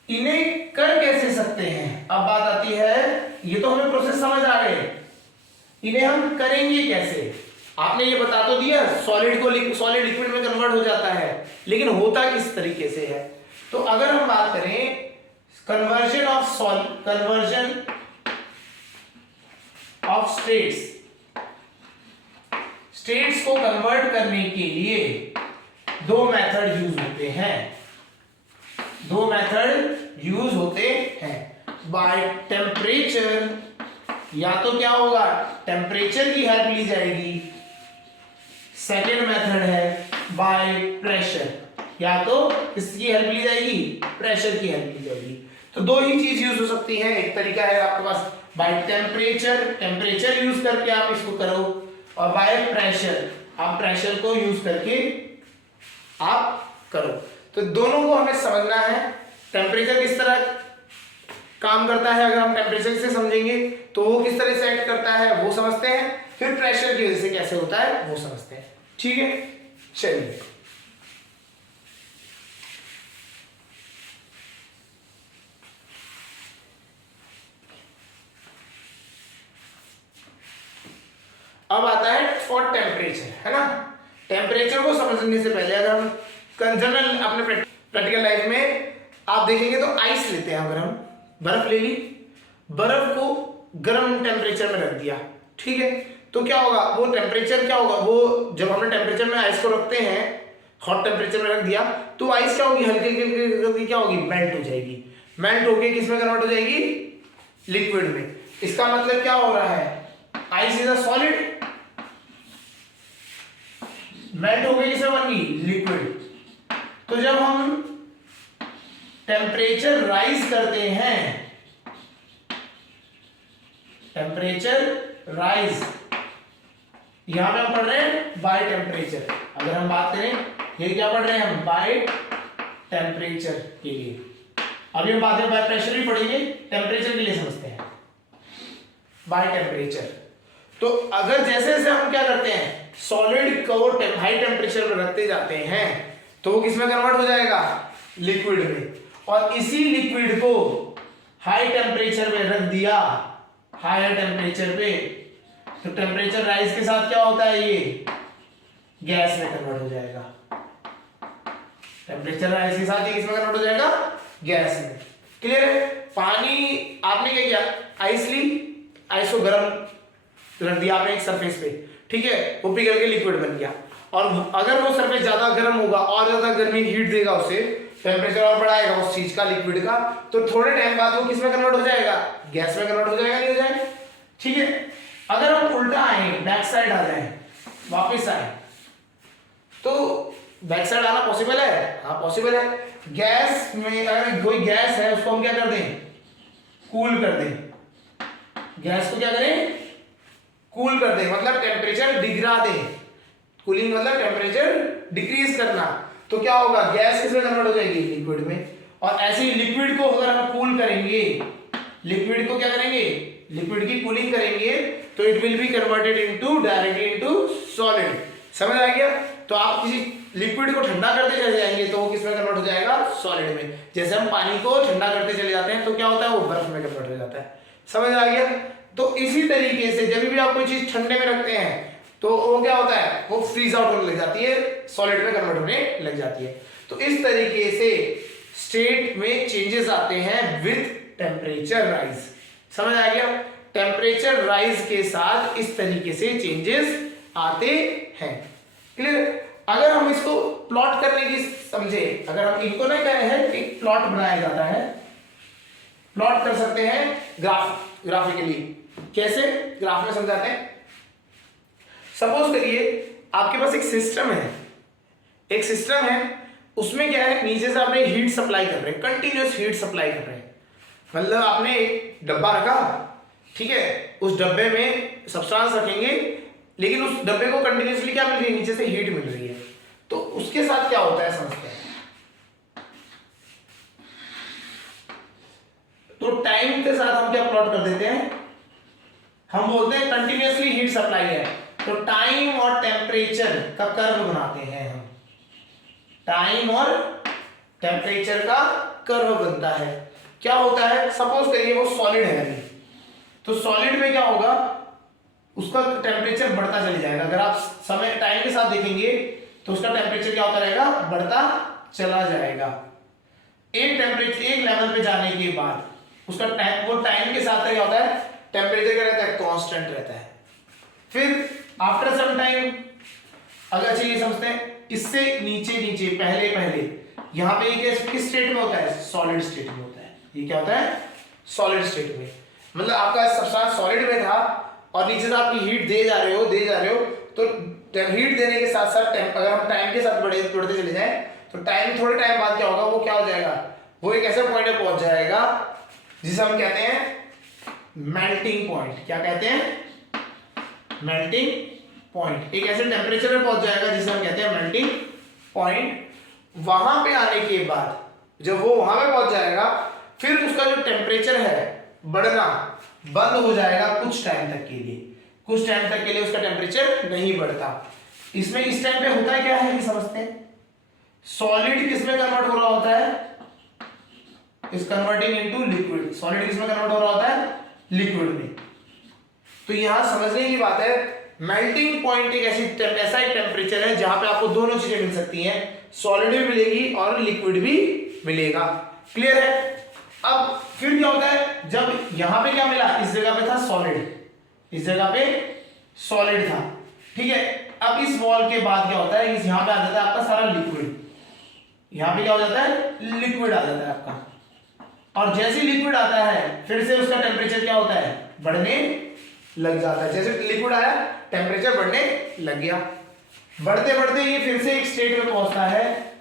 इन्हें कर कैसे सकते हैं। अब बात आती है, ये तो हमें प्रोसेस समझ आ गए, इन्हें हम करेंगे कैसे। आपने ये बता तो दिया सॉलिड को सॉलिड लिक्विड में कन्वर्ट हो जाता है, लेकिन होता किस तरीके से है। तो अगर हम बात करें कन्वर्जन ऑफ स्टेट्स को कन्वर्ट करने के लिए दो मेथड यूज होते हैं। बाय टेम्परेचर, या तो क्या होगा, टेम्परेचर की हेल्प ली जाएगी। सेकेंड मेथड है बाय प्रेशर, या तो इसकी हेल्प ली जाएगी, प्रेशर की हेल्प ली जाएगी। तो दो ही चीज यूज हो सकती है। एक तरीका है आपके पास बाय टेम्परेचर यूज करके आप इसको करो, और बाय प्रेशर, आप प्रेशर को यूज करके आप करो। तो दोनों को हमें समझना है। टेम्परेचर किस तरह काम करता है, अगर हम टेम्परेचर से समझेंगे तो वो किस तरह से एक्ट करता है वो समझते हैं, फिर प्रेशर की वजह से कैसे होता है वो समझते हैं। ठीक है, चलिए अब आता है फॉर टेम्परेचर, है ना। टेम्परेचर को समझने से पहले अगर हम जनरल अपने प्रैक्टिकल लाइफ में आप देखेंगे तो आइस लेते हैं, अगर हम बर्फ ले ली, बर्फ को गर्म टेम्परेचर में रख दिया, ठीक है, तो क्या होगा, वो टेम्परेचर क्या होगा, वो जब हमने टेम्परेचर में आइस को रखते हैं, हॉट टेम्परेचर में रख दिया, तो आइस क्या होगी, हल्की हल्की क्या होगी, मेल्ट हो जाएगी। मेल्ट होके किस में कन्वर्ट हो जाएगी, लिक्विड में। इसका मतलब क्या हो रहा है, ice is a solid, melt होके किसमें बन गई, लिक्विड। तो जब हम टेम्परेचर राइज करते हैं, टेम्परेचर राइज, यहां पे हम पढ़ रहे हैं बाय टेम्परेचर। अगर हम बात करें, ये क्या पढ़ रहे हैं हम, बाय टेम्परेचर के लिए। अभी हम बाद में बाय प्रेशर भी पढ़ेंगे, टेम्परेचर के लिए समझते हैं बाय टेम्परेचर। तो अगर जैसे जैसे हम क्या करते हैं, सॉलिड को हाई टेम्परेचर पर रखते जाते हैं, तो वो किसमें कन्वर्ट हो जाएगा, लिक्विड में। और इसी लिक्विड को हाई टेम्परेचर पे रख दिया, हायर टेम्परेचर पे, तो टेम्परेचर राइज के साथ क्या होता है, ये गैस में कन्वर्ट हो जाएगा। टेम्परेचर राइज के साथ ये किसमें कन्वर्ट हो जाएगा, गैस में। क्लियर है। पानी आपने क्या किया, आइस ली, आइस को गर्म रख दिया आपने एक सरफेस पे, ठीक है, वो पिघल के लिक्विड बन गया। और अगर वो सरफेस ज्यादा गर्म होगा और ज्यादा गर्मी हीट देगा, उसे टेम्परेचर और बढ़ाएगा उस चीज का, लिक्विड का, तो थोड़े टाइम बाद वो किसमें कन्वर्ट हो जाएगा, गैस में कन्वर्ट हो जाएगा, नहीं हो जाएगा। ठीक है। अगर हम उल्टा आए, बैक साइड आ जाए, वापस आए, तो बैक साइड आना पॉसिबल है, हाँ पॉसिबल है। गैस में अगर कोई गैस है उसको हम क्या कर दें, कूल कर दें। गैस को क्या करें, कूल कर दें, मतलब टेम्परेचर डिग्रा दें। कूलिंग मतलब टेम्परेचर डिक्रीज करना। तो क्या होगा, गैस किसमें कन्वर्ट हो जाएगी, लिक्विड में। और ऐसे ही लिक्विड को अगर हम कूल करेंगे, लिक्विड को क्या करेंगे, लिक्विड की कूलिंग करेंगे, तो it will be converted into directly into solid. समझ आ गया। तो आप किसी लिक्विड को ठंडा करते चले जाएंगे तो वो किसमें कन्वर्ट हो जाएगा, सॉलिड में। जैसे हम पानी को ठंडा करते चले जाते हैं तो क्या होता है, वो बर्फ में कन्वर्ट हो जाता है। समझ आ गया। तो इसी तरीके से जब भी आप कोई चीज ठंडे में रखते हैं तो वो क्या होता है, वो फ्रीज आउट होने लग जाती है, सॉलिड में कन्वर्ट होने लग जाती है। तो इस तरीके से स्टेट में चेंजेस आते हैं विद टेम्परेचर राइज। समझ आ गया। टेम्परेचर राइज के साथ इस तरीके से चेंजेस आते हैं। क्लियर। अगर हम इसको प्लॉट करने की समझे, अगर हम इनको ना कहे हैं कि प्लॉट बनाया जाता है, प्लॉट कर सकते हैं ग्राफिकली। कैसे, ग्राफ में समझाते हैं। सपोज करिए आपके पास एक सिस्टम है, उसमें क्या है, नीचे से आपने हीट सप्लाई कर रहे हैं, कंटिन्यूअस हीट सप्लाई कर रहे हैं। मतलब आपने एक डब्बा रखा, ठीक है, उस डब्बे में सब्सटेंस रखेंगे, लेकिन उस डब्बे को कंटिन्यूअसली क्या मिल रही है, नीचे से हीट मिल रही है। तो उसके साथ क्या होता है समझते हैं। तो टाइम के साथ हम क्या प्लॉट कर देते हैं, हम बोलते हैं कंटिन्यूअसली हीट सप्लाई है, तो टाइम और टेम्परेचर का कर्व बनाते हैं हम। टाइम और टेम्परेचर का कर्व बनता है। क्या होता है, सपोज करिए वो सॉलिड है अभी, तो सॉलिड में क्या होगा, उसका टेम्परेचर बढ़ता चले जाएगा। अगर आप समय टाइम के साथ देखेंगे तो उसका टेम्परेचर क्या होता रहेगा, बढ़ता चला जाएगा। एक टेम्परेचर एक लेवल पे जाने के बाद उसका टाइम के साथ क्या होता है, टेम्परेचर क्या रहता है, कांस्टेंट रहता है। फिर आफ्टर सम टाइम, अगर चाहिए समझते हैं, इससे नीचे नीचे पहले यहां पे ये किस स्टेट में होता है, सॉलिड स्टेट में होता है। ये क्या होता है, सॉलिड स्टेट में। मतलब आपका सब्सटेंस सॉलिड में था और नीचे से आपकी हीट दे जा रहे हो, तो हीट देने के साथ साथ अगर हम टाइम के साथ बढ़ते चले जाएं तो थोड़े टाइम बाद क्या होगा, वो क्या हो जाएगा, वो एक ऐसे पॉइंट पे पहुंच जाएगा जिसे हम कहते हैं मेल्टिंग पॉइंट। क्या कहते हैं, मेल्टिंग पॉइंट। एक ऐसे टेम्परेचर पे पहुंच जाएगा जिसे हम कहते हैं मेल्टिंग पॉइंट। वहां पे आने के बाद जब वो वहां पे पहुंच जाएगा, फिर उसका जो टेम्परेचर है बढ़ना बंद हो जाएगा कुछ टाइम तक के लिए उसका टेम्परेचर नहीं बढ़ता। इसमें इस टाइम पे होता क्या है, ये समझते हैं। सॉलिड किस में कन्वर्ट हो रहा होता है, is converting into liquid. Solid किस में कन्वर्ट हो रहा होता है, लिक्विड में। तो यहां समझने की बात है, मेल्टिंग पॉइंट एक ऐसा एक टेम्परेचर है जहां पे आपको दोनों चीजें मिल सकती हैं, सॉलिड भी मिलेगी और लिक्विड भी मिलेगा। क्लियर है। अब फिर क्या होता है, जब यहां पे क्या मिला, इस जगह पे था सॉलिड, इस जगह पे सॉलिड था, ठीक है। अब इस वॉल के बाद क्या होता है, इस यहां पे आ जाता है आपका सारा लिक्विड, यहां पे क्या हो जाता है, लिक्विड आ जाता है आपका। और जैसे लिक्विड आता है फिर से उसका टेम्परेचर क्या होता है, बढ़ने लग जाता है। जैसे लिक्विड आया टेम्परेचर बढ़ने लग गया, बढ़ते बढ़ते ये फिर से एक स्टेट में पहुंचता है,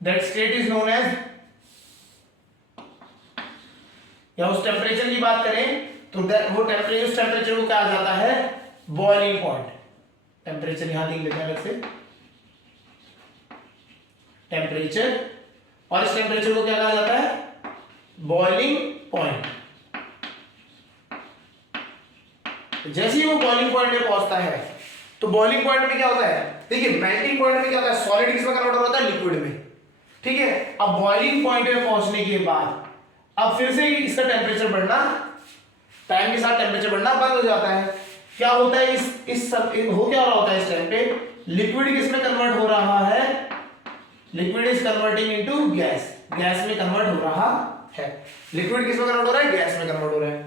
that state is known as, या उस टेम्परेचर की बात करें तो वो टेम्परेचर, उस टेम्परेचर को क्या आ जाता है, बॉइलिंग पॉइंट। टेम्परेचर यहां लिख लेते हैं अलग से, टेम्परेचर, और इस टेम्परेचर को क्या कहा जाता है, बॉइलिंग पॉइंट। जैसे ही वो बॉइलिंग पॉइंट पे पहुंचता है, तो बॉइलिंग पॉइंट में क्या होता है, देखिए मेल्टिंग पॉइंट में क्या होता है, सॉलिड किसमें कन्वर्ट होता है, लिक्विड में, ठीक है। अब बॉइलिंग पॉइंट पे पहुंचने के बाद अब फिर से इसका टेम्परेचर बढ़ना, टाइम के साथ टेम्परेचर बढ़ना बंद हो जाता है। क्या होता है, इस सब हो क्या रहा होता है इस टाइम पे, लिक्विड किसमें कन्वर्ट हो रहा है, liquid is converting into gas, gas में कन्वर्ट हो रहा है। लिक्विड किसमें कन्वर्ट हो रहा है, गैस में कन्वर्ट हो रहा है।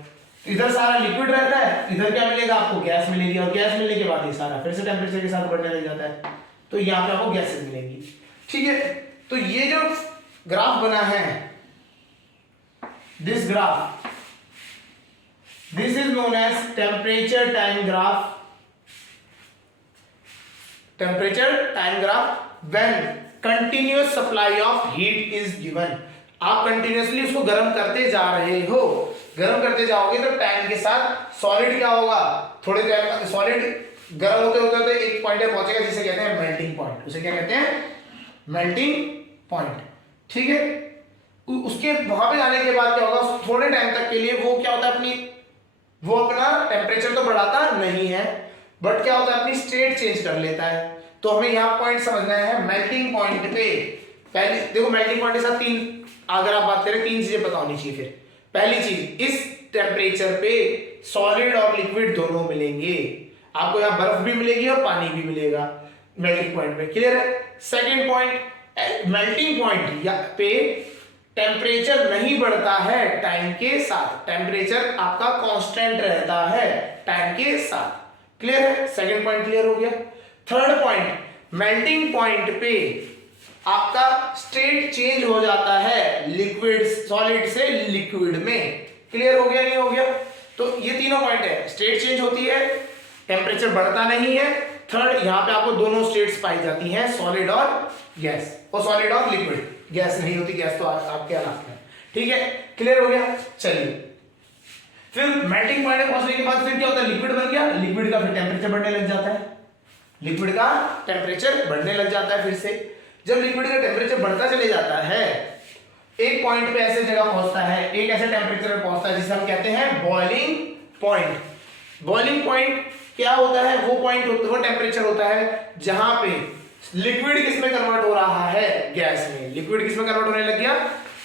तो इधर सारा लिक्विड रहता है, इधर क्या मिलेगा आपको, गैस मिलेगी, और गैस मिलने के बाद ये सारा फिर से टेम्परेचर के साथ बढ़ने लग जाता है, तो यहाँ पे आपको गैसेस मिलेंगी, ठीक है। तो ये जो ग्राफ बना है, this graph, this is known as temperature time graph, temperature time graph when continuous supply of heat is given. आप कंटिन्यूअसली उसको गर्म करते जा रहे हो, गर्म करते जाओगे तो टाइम के साथ सॉलिड क्या होगा, थोड़े टाइम सॉलिड गर्म होते होते एक पॉइंट पे पहुंचेगा जिसे कहते हैं मेल्टिंग पॉइंट, उसे क्या कहते हैं, मेल्टिंग पॉइंट, ठीक है। उसके वहां पे जाने के बाद क्या होगा, थोड़े टाइम तक के लिए वो क्या होता है, वो अपना टेम्परेचर तो बढ़ाता नहीं है, बट क्या होता है, अपनी स्टेट चेंज कर लेता है। तो हमें यहाँ पॉइंट समझना है, मेल्टिंग पॉइंट पे पहले देखो, मेल्टिंग पॉइंट के साथ तीन, अगर आप बात करें, तीन चीजें पता होनी चाहिए। फिर पहली चीज, इस टेम्परेचर पे सॉलिड और लिक्विड दोनों मिलेंगे, आपको यहाँ बर्फ भी मिलेगी और पानी भी मिलेगा मेल्टिंग पॉइंट पे, क्लियर है। सेकेंड पॉइंट, मेल्टिंग पॉइंट पे टेम्परेचर नहीं बढ़ता है टाइम के साथ, टेम्परेचर आपका कांस्टेंट रहता है टाइम के साथ, क्लियर है। सेकंड पॉइंट क्लियर हो गया। थर्ड पॉइंट, मेल्टिंग पॉइंट पे आपका स्टेट चेंज हो जाता है लिक्विड, सॉलिड से लिक्विड में, क्लियर हो गया नहीं हो गया। तो ये तीनों पॉइंट है, स्टेट चेंज होती है, टेम्परेचर बढ़ता नहीं है, थर्ड यहाँ पे आपको दोनों स्टेट्स पाई जाती हैं, सॉलिड और गैस, और सॉलिड और लिक्विड, गैस नहीं होती, गैस तो आपके अलावा है। ठीक है, क्लियर हो गया। चलिए फिर मेल्टिंग पॉइंट पे पहुंचने के बाद फिर क्या होता है, लिक्विड बन गया, लिक्विड का फिर टेम्परेचर बढ़ने लग जाता है, लिक्विड का टेम्परेचर बढ़ने लग जाता है। फिर से जब लिक्विड का टेम्परेचर बढ़ता चले जाता है, एक पॉइंट पे ऐसे जगह पहुंचता है, एक ऐसे टेम्परेचर पे पहुंचता है जिसे हम कहते हैं बॉइलिंग पॉइंट। बॉइलिंग पॉइंट क्या होता है, वो पॉइंट, वो टेम्परेचर होता है जहां पे लिक्विड किस में कन्वर्ट हो रहा है, गैस में। लिक्विड किस में कन्वर्ट होने लग गया,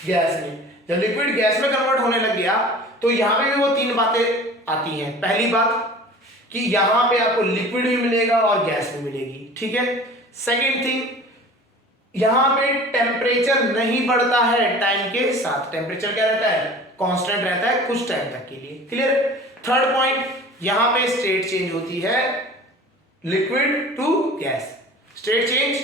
गैस में। जब लिक्विड गैस में कन्वर्ट होने लग गया तो यहां पे भी वो तीन बातें आती हैं। पहली बात कि यहां पे आपको लिक्विड भी मिलेगा और गैस भी मिलेगी, ठीक है। सेकेंड थिंग, यहां पे टेम्परेचर नहीं बढ़ता है टाइम के साथ, टेम्परेचर क्या रहता है, कांस्टेंट रहता है कुछ टाइम तक के लिए, क्लियर। थर्ड पॉइंट, यहां पे स्टेट चेंज होती है liquid to gas, state change,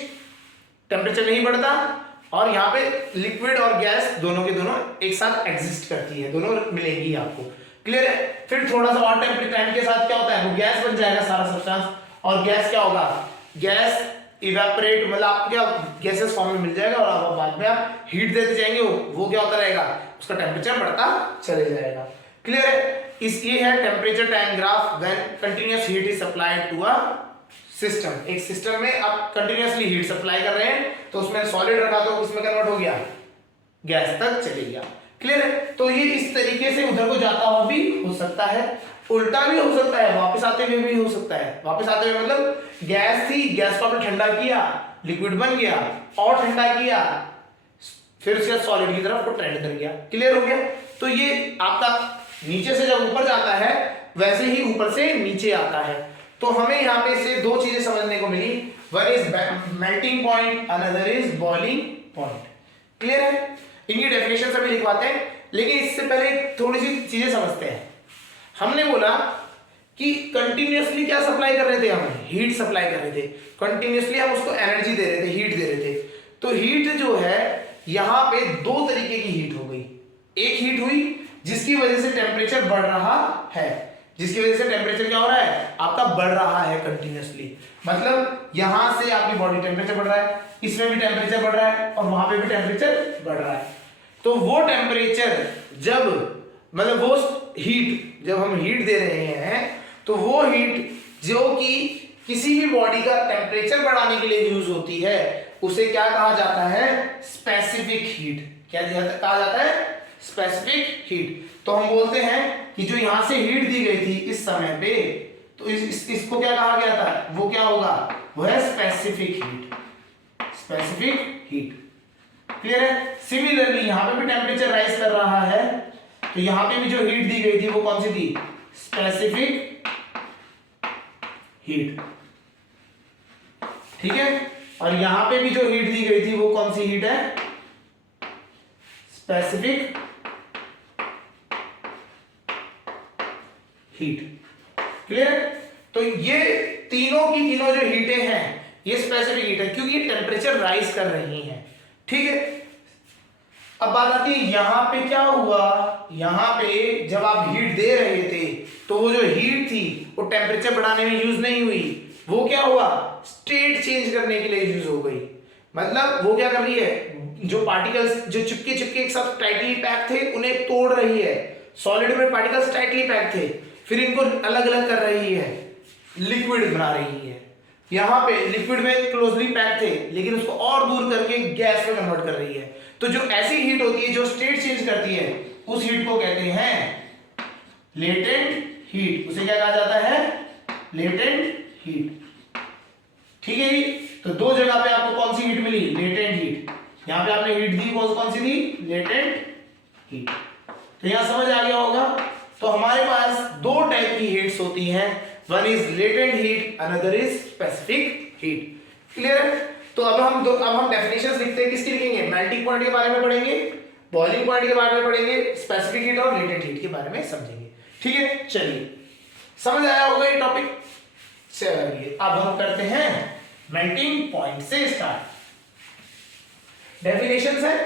temperature नहीं बढ़ता, और यहां पे लिक्विड और गैस दोनों के दोनों एक साथ एग्जिस्ट करती है, दोनों मिलेंगी आपको, क्लियर है। फिर थोड़ा सा और टाइम के साथ क्या होता है, वो गैस बन जाएगा सारा सब्सटेंस, और गैस क्या होगा, गैस इवेपोरेट, मतलब आपको क्या गैसेस फॉर्म में मिल जाएगा, और आप बाद में आप हीट देते जाएंगे, वो क्या होता रहेगा, उसका टेम्परेचर बढ़ता चले जाएगा, क्लियर है। इस ये है temperature time graph when continuous heat is supplied to a system. एक सिस्टम में आप कंटीन्यूअसली हीट सप्लाई कर रहे हैं, तो उसमें सॉलिड रखा तो उसमें कन्वर्ट हो गया, गैस तक चले गया, क्लियर है। तो ये इस तरीके से उधर को जाता हुआ भी हो सकता है, उल्टा भी हो सकता है, वापस आते हुए भी हो सकता है। वापस आते हुए मतलब गैस थी, गैस को आपने ठंडा किया, लिक्विड बन गया, और ठंडा किया, फिर उसके बाद सॉलिड की तरफ वो ट्रेंड कर गया, क्लियर हो गया। तो ये आपका नीचे से जब ऊपर जाता है वैसे ही ऊपर से नीचे आता है। तो हमें यहाँ पे से दो चीजें समझने को मिली, one is melting point, another is boiling point, clear है। इनकी डेफिनेशन सभी लिखवाते हैं, लेकिन इससे पहले थोड़ी सी चीजें समझते हैं। हमने बोला कि कंटिन्यूअसली क्या सप्लाई कर रहे थे, हम हीट सप्लाई कर रहे थे, कंटिन्यूअसली हम उसको एनर्जी दे रहे थे, हीट दे रहे थे। तो हीट जो है यहां पे दो तरीके की हीट हो गई, एक हीट हुई जिसकी वजह से टेम्परेचर बढ़ रहा है, जिसकी वजह से टेम्परेचर क्या हो रहा है, आपका बढ़ रहा है कंटिन्यूअसली, मतलब यहां से आपकी बॉडी टेम्परेचर बढ़ रहा है, इसमें भी टेम्परेचर बढ़ रहा है, और वहां पे भी टेम्परेचर बढ़ रहा है। तो वो टेम्परेचर जब, मतलब वो हीट जब हम हीट दे रहे हैं, तो वो हीट जो कि किसी भी बॉडी का टेम्परेचर बढ़ाने के लिए यूज होती है, उसे क्या कहा जाता है, स्पेसिफिक हीट। क्या कहा जाता है, स्पेसिफिक हीट। तो हम बोलते हैं कि जो यहां से हीट दी गई थी इस समय पे, तो इसको क्या कहा गया था, वो क्या होगा, वो है specific heat, specific heat, clear है। सिमिलरली यहां पे भी टेम्परेचर राइज कर रहा है, तो यहां पे भी जो हीट दी गई थी वो कौन सी थी, स्पेसिफिक हीट, ठीक है। और यहां पे भी जो हीट दी गई थी वो कौन सी हीट है, स्पेसिफिक हीट, क्लियर। तो ये तीनों की तीनों जो हीटें हैं ये स्पेसिफिक हीट है, क्योंकि ये टेम्परेचर राइज कर रही हैं, ठीक है। अब बात आती है यहां पे क्या हुआ, यहां पे जब आप हीट दे रहे थे तो वो जो हीट थी वो टेम्परेचर बढ़ाने में यूज नहीं हुई, वो क्या हुआ, स्टेट चेंज करने के लिए यूज हो गई। मतलब वो क्या कर रही है, जो पार्टिकल्स जो चिपके चिपके एक साथ टाइटली पैक थे उन्हें तोड़ रही है, सॉलिड में पार्टिकल्स टाइटली पैक थे, फिर इनको अलग अलग कर रही है, लिक्विड बना रही है। यहां पे लिक्विड में क्लोजली पैक थे, लेकिन उसको और दूर करके गैस में कन्वर्ट कर रही है। तो जो ऐसी हीट होती है जो स्टेट चेंज करती है, उस हीट को कहते हैं लेटेंट हीट। उसे क्या कहा जाता है, लेटेंट हीट, ठीक है जी। तो दो जगह पे आपको कौन सी हीट मिली, लेटेंट हीट। यहां पे आपने हीट दी, कौन सी थी, लेटेंट हीट। तो यहां समझ आ गया होगा। तो हमारे पास दो टाइप की हीट्स होती हैं, one is latent heat, another is specific heat, clear है। तो अब हम डेफिनेशंस लिखते हैं, किसकी लिखेंगे, मेल्टिंग पॉइंट के बारे में पढ़ेंगे, बॉइलिंग पॉइंट के बारे में पढ़ेंगे, स्पेसिफिक हीट और लेटेंट हीट के बारे में समझेंगे, ठीक है। चलिए समझ आया होगा ये टॉपिक। चलिए अब हम करते हैं मेल्टिंग पॉइंट से स्टार्ट। डेफिनेशंस है,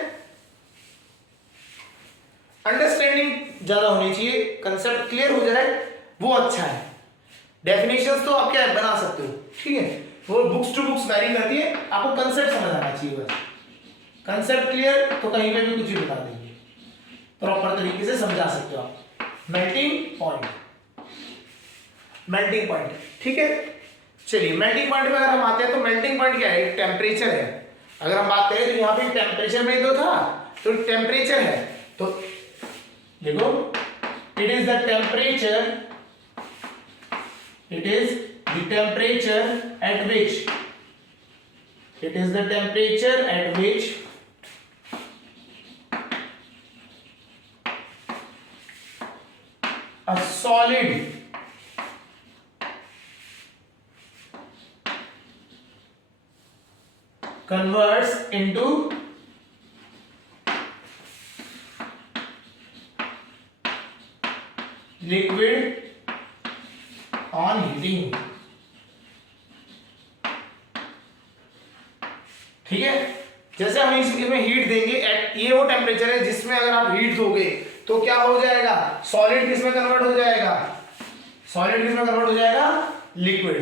अंडरस्टैंडिंग ज्यादा होनी चाहिए, कंसेप्ट क्लियर हो जाए वो अच्छा है। डेफिनेशंस तो आप क्या बना सकते हो, ठीक है, वो बुक्स टू बुक्स वैरी करती है, आपको कंसेप्ट समझ आना चाहिए बस। कंसेप्ट क्लियर तो कहीं पे भी कुछ भी बता देंगे, प्रॉपर तरीके से समझा सकते हो आप। मेल्टिंग पॉइंट, मेल्टिंग पॉइंट, ठीक है। चलिए मेल्टिंग पॉइंट में अगर हम आते हैं तो मेल्टिंग पॉइंट क्या है, एक टेम्परेचर है। अगर हम बात करें तो यहाँ पे टेम्परेचर में तो था, तो टेम्परेचर है, तो देखो it is the temperature, it is the temperature at which, it is the temperature at which a solid converts into liquid on heating, ठीक है। जैसे हम इसमें हीट देंगे, ये वो टेम्परेचर है जिसमें अगर आप हीट दोगे तो क्या हो जाएगा, सॉलिड किसमें कन्वर्ट हो जाएगा, सॉलिड किसमें कन्वर्ट हो जाएगा, लिक्विड।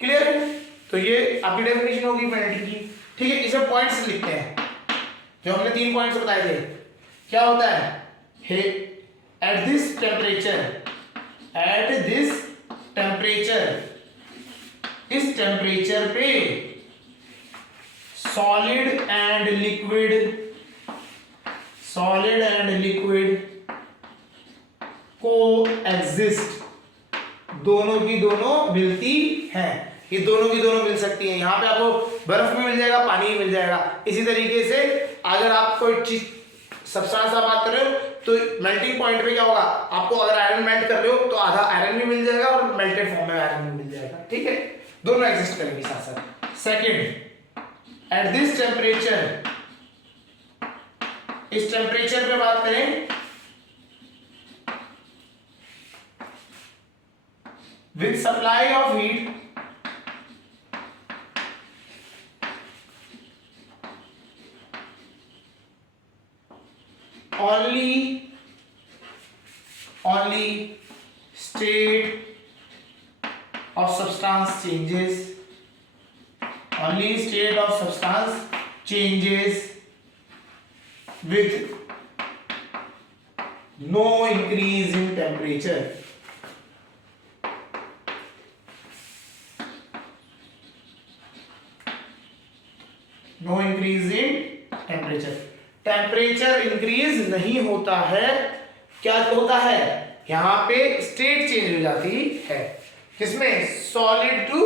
क्लियर है, तो ये आपकी डेफिनेशन होगी पेनल्टी की, ठीक है। इसे पॉइंट्स लिखते हैं, जो हमने 3 पॉइंट्स बताए थे। क्या होता है, eight this temperature, eight this temperature, इस टेम्परेचर पे solid and liquid, solid and liquid को एग्जिस्ट, दोनों की दोनों मिलती हैं। ये दोनों की दोनों मिल सकती हैं, यहाँ पे आपको बर्फ भी मिल जाएगा, पानी भी मिल जाएगा। इसी तरीके से अगर आप कोई चीज सब्सटेंस आप बात कर रहे हो तो मेल्टिंग पॉइंट पे क्या होगा, आपको अगर आयरन मेल्ट कर रहे हो तो आधा आयरन भी मिल जाएगा और मेल्टेड फॉर्म में आयरन भी मिल जाएगा, ठीक है, दोनों एग्जिस्ट करेंगे साथ साथ। सेकंड, एट दिस टेम्परेचर, इस टेम्परेचर पे बात करें, with supply of heat, only state of substance changes, only state of substance changes with no increase in temperature, no increase in temperature, temperature increase नहीं होता है, क्या होता है, यहां पे स्टेट चेंज हो जाती है, किसमें, solid to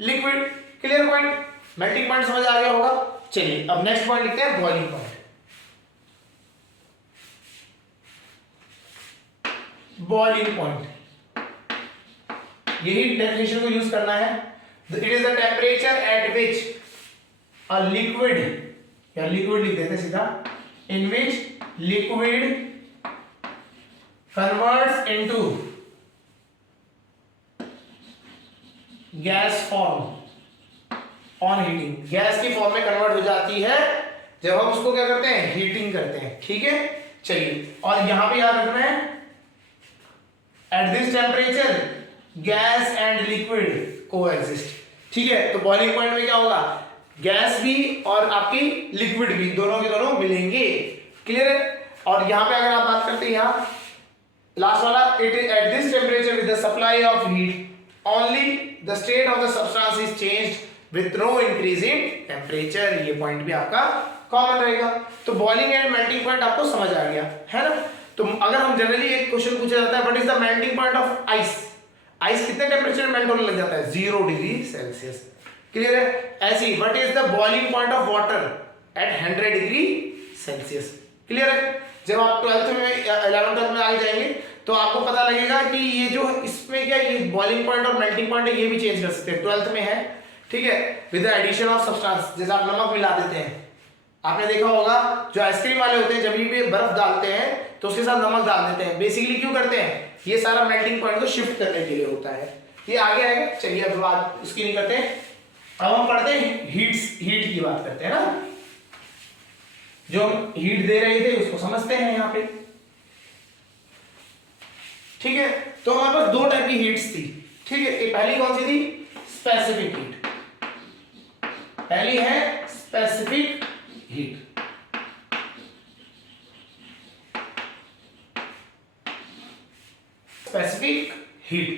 liquid. Clear point, melting point समझ आ गया होगा। चलिए अब नेक्स्ट पॉइंट लिखते हैं, बॉइलिंग पॉइंट। बॉइलिंग पॉइंट, यही डेफिनेशन को यूज करना है। It is the temperature at which a liquid, या लिक्विड लिख देते सीधा, in which liquid converts into gas form on heating, gas की फॉर्म में कन्वर्ट हो जाती है जब हम उसको क्या करते हैं, हीटिंग करते हैं, ठीक है। चलिए और यहां पे याद रखना है, eight this temperature gas and liquid को एग्जिस्ट, ठीक है। तो बॉइलिंग पॉइंट में क्या होगा, गैस भी और आपकी लिक्विड भी दोनों के दोनों मिलेंगे। क्लियर है, और यहां पे अगर आप बात करते हैं, यहां लास्ट वाला, it is at this temperature with the supply of heat only the state of the substance is changed with no increase in temperature. ये पॉइंट भी आपका कॉमन रहेगा। तो बॉइलिंग एंड मेल्टिंग पॉइंट आपको समझ आ गया है ना। तो अगर हम जनरली एक क्वेश्चन पूछा जाता है, what is the melting point of ice, ice कितने टेम्परेचर में मेल्ट होने लग जाता है, 0 डिग्री सेल्सियस। क्लियर है, ऐसी what is the boiling point of water at 100 degree Celsius. Clear है, जब आप 12th में 11th में आगे जाएंगे तो आपको पता लगेगा कि ये जो इसमें क्या, ये बॉइलिंग पॉइंट और मेल्टिंग पॉइंट है, ये भी चेंज कर सकते हैं, 12th में है, ठीक है, with the addition of substance. जैसे आप नमक मिला देते हैं, आपने देखा होगा जो आइसक्रीम वाले होते हैं जब भी बर्फ डालते हैं तो उसके साथ नमक डाल देते हैं। बेसिकली क्यों करते हैं, ये सारा मेल्टिंग पॉइंट को शिफ्ट करने के लिए होता है। ये आगे आएगा, चलिए अब बात उसकी नहीं करते, अब हम पढ़ते हैं हीट की बात करते हैं ना। जो हम हीट दे रहे थे उसको समझते हैं यहाँ पे। ठीक है, तो हमारे पास दो टाइप की हीट्स थी, ठीक है। एक पहली कौन सी थी, स्पेसिफिक हीट, पहली है स्पेसिफिक हीट। स्पेसिफिक हीट,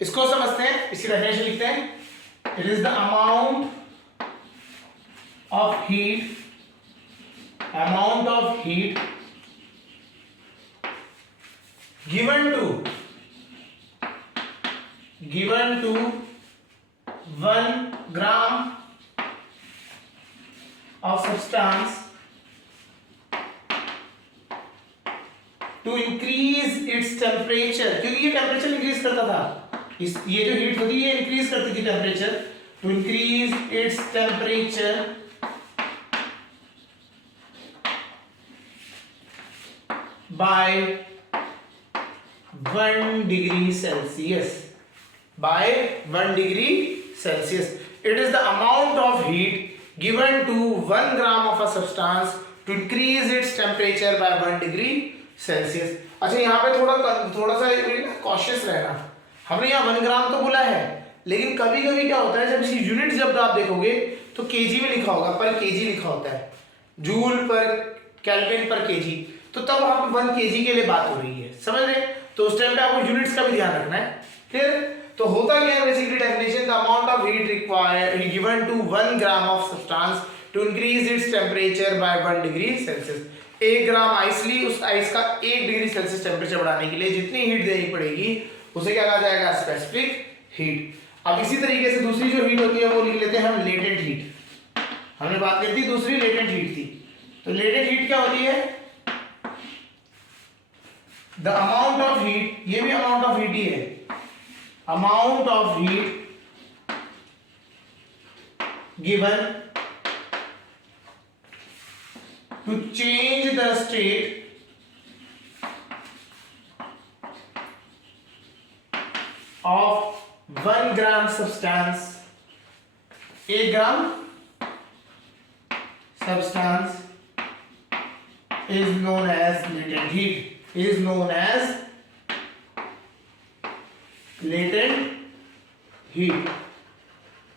इसको समझते हैं, इसकी डेफिनेशन लिखते हैं। It is the amount of heat, amount of heat given to 1 gram of substance to increase its temperature, क्योंकि ये टेम्परेचर इंक्रीज करता था, ये जो हीट होती है ये इंक्रीज करती थी temperature, to increase its temperature by 1 degree Celsius, by 1 degree Celsius. It is the amount of heat given to 1 gram of a substance to increase its temperature by 1 degree Celsius. अच्छा, यहाँ पे थोड़ा सा cautious रहना, हमने यहाँ 1 ग्राम तो बोला है, लेकिन कभी कभी क्या होता है, जब इसी यूनिट जब आप देखोगे तो केजी में लिखा होगा, पर केजी लिखा होता है, जूल पर केल्विन पर केजी, तो तब आप 1 केजी के लिए बात हो रही है, समझ रहे। तो उस टाइम पे आपको यूनिट्स का भी ध्यान रखना है, फिर तो होता क्या है basically definition, the amount of heat required given to 1 gram of substance to increase its temperature by 1 degree Celsius. 1 gram ice ली, उस आइस का 1 डिग्री सेल्सियस टेम्परेचर बढ़ाने के लिए जितनी हीट देनी पड़ेगी उसे क्या कहा जाएगा, स्पेसिफिक हीट। अब इसी तरीके से दूसरी जो हीट होती है वो लिख लेते हैं हम लेटेंट हीट। हमने बात की थी दूसरी लेटेंट हीट थी, तो लेटेंट हीट क्या होती है, द अमाउंट ऑफ हीट, ये भी अमाउंट ऑफ हीट ही है, amount of heat given to change the state of 1 gram substance, 1 gram substance is known as latent heat, is known as latent heat।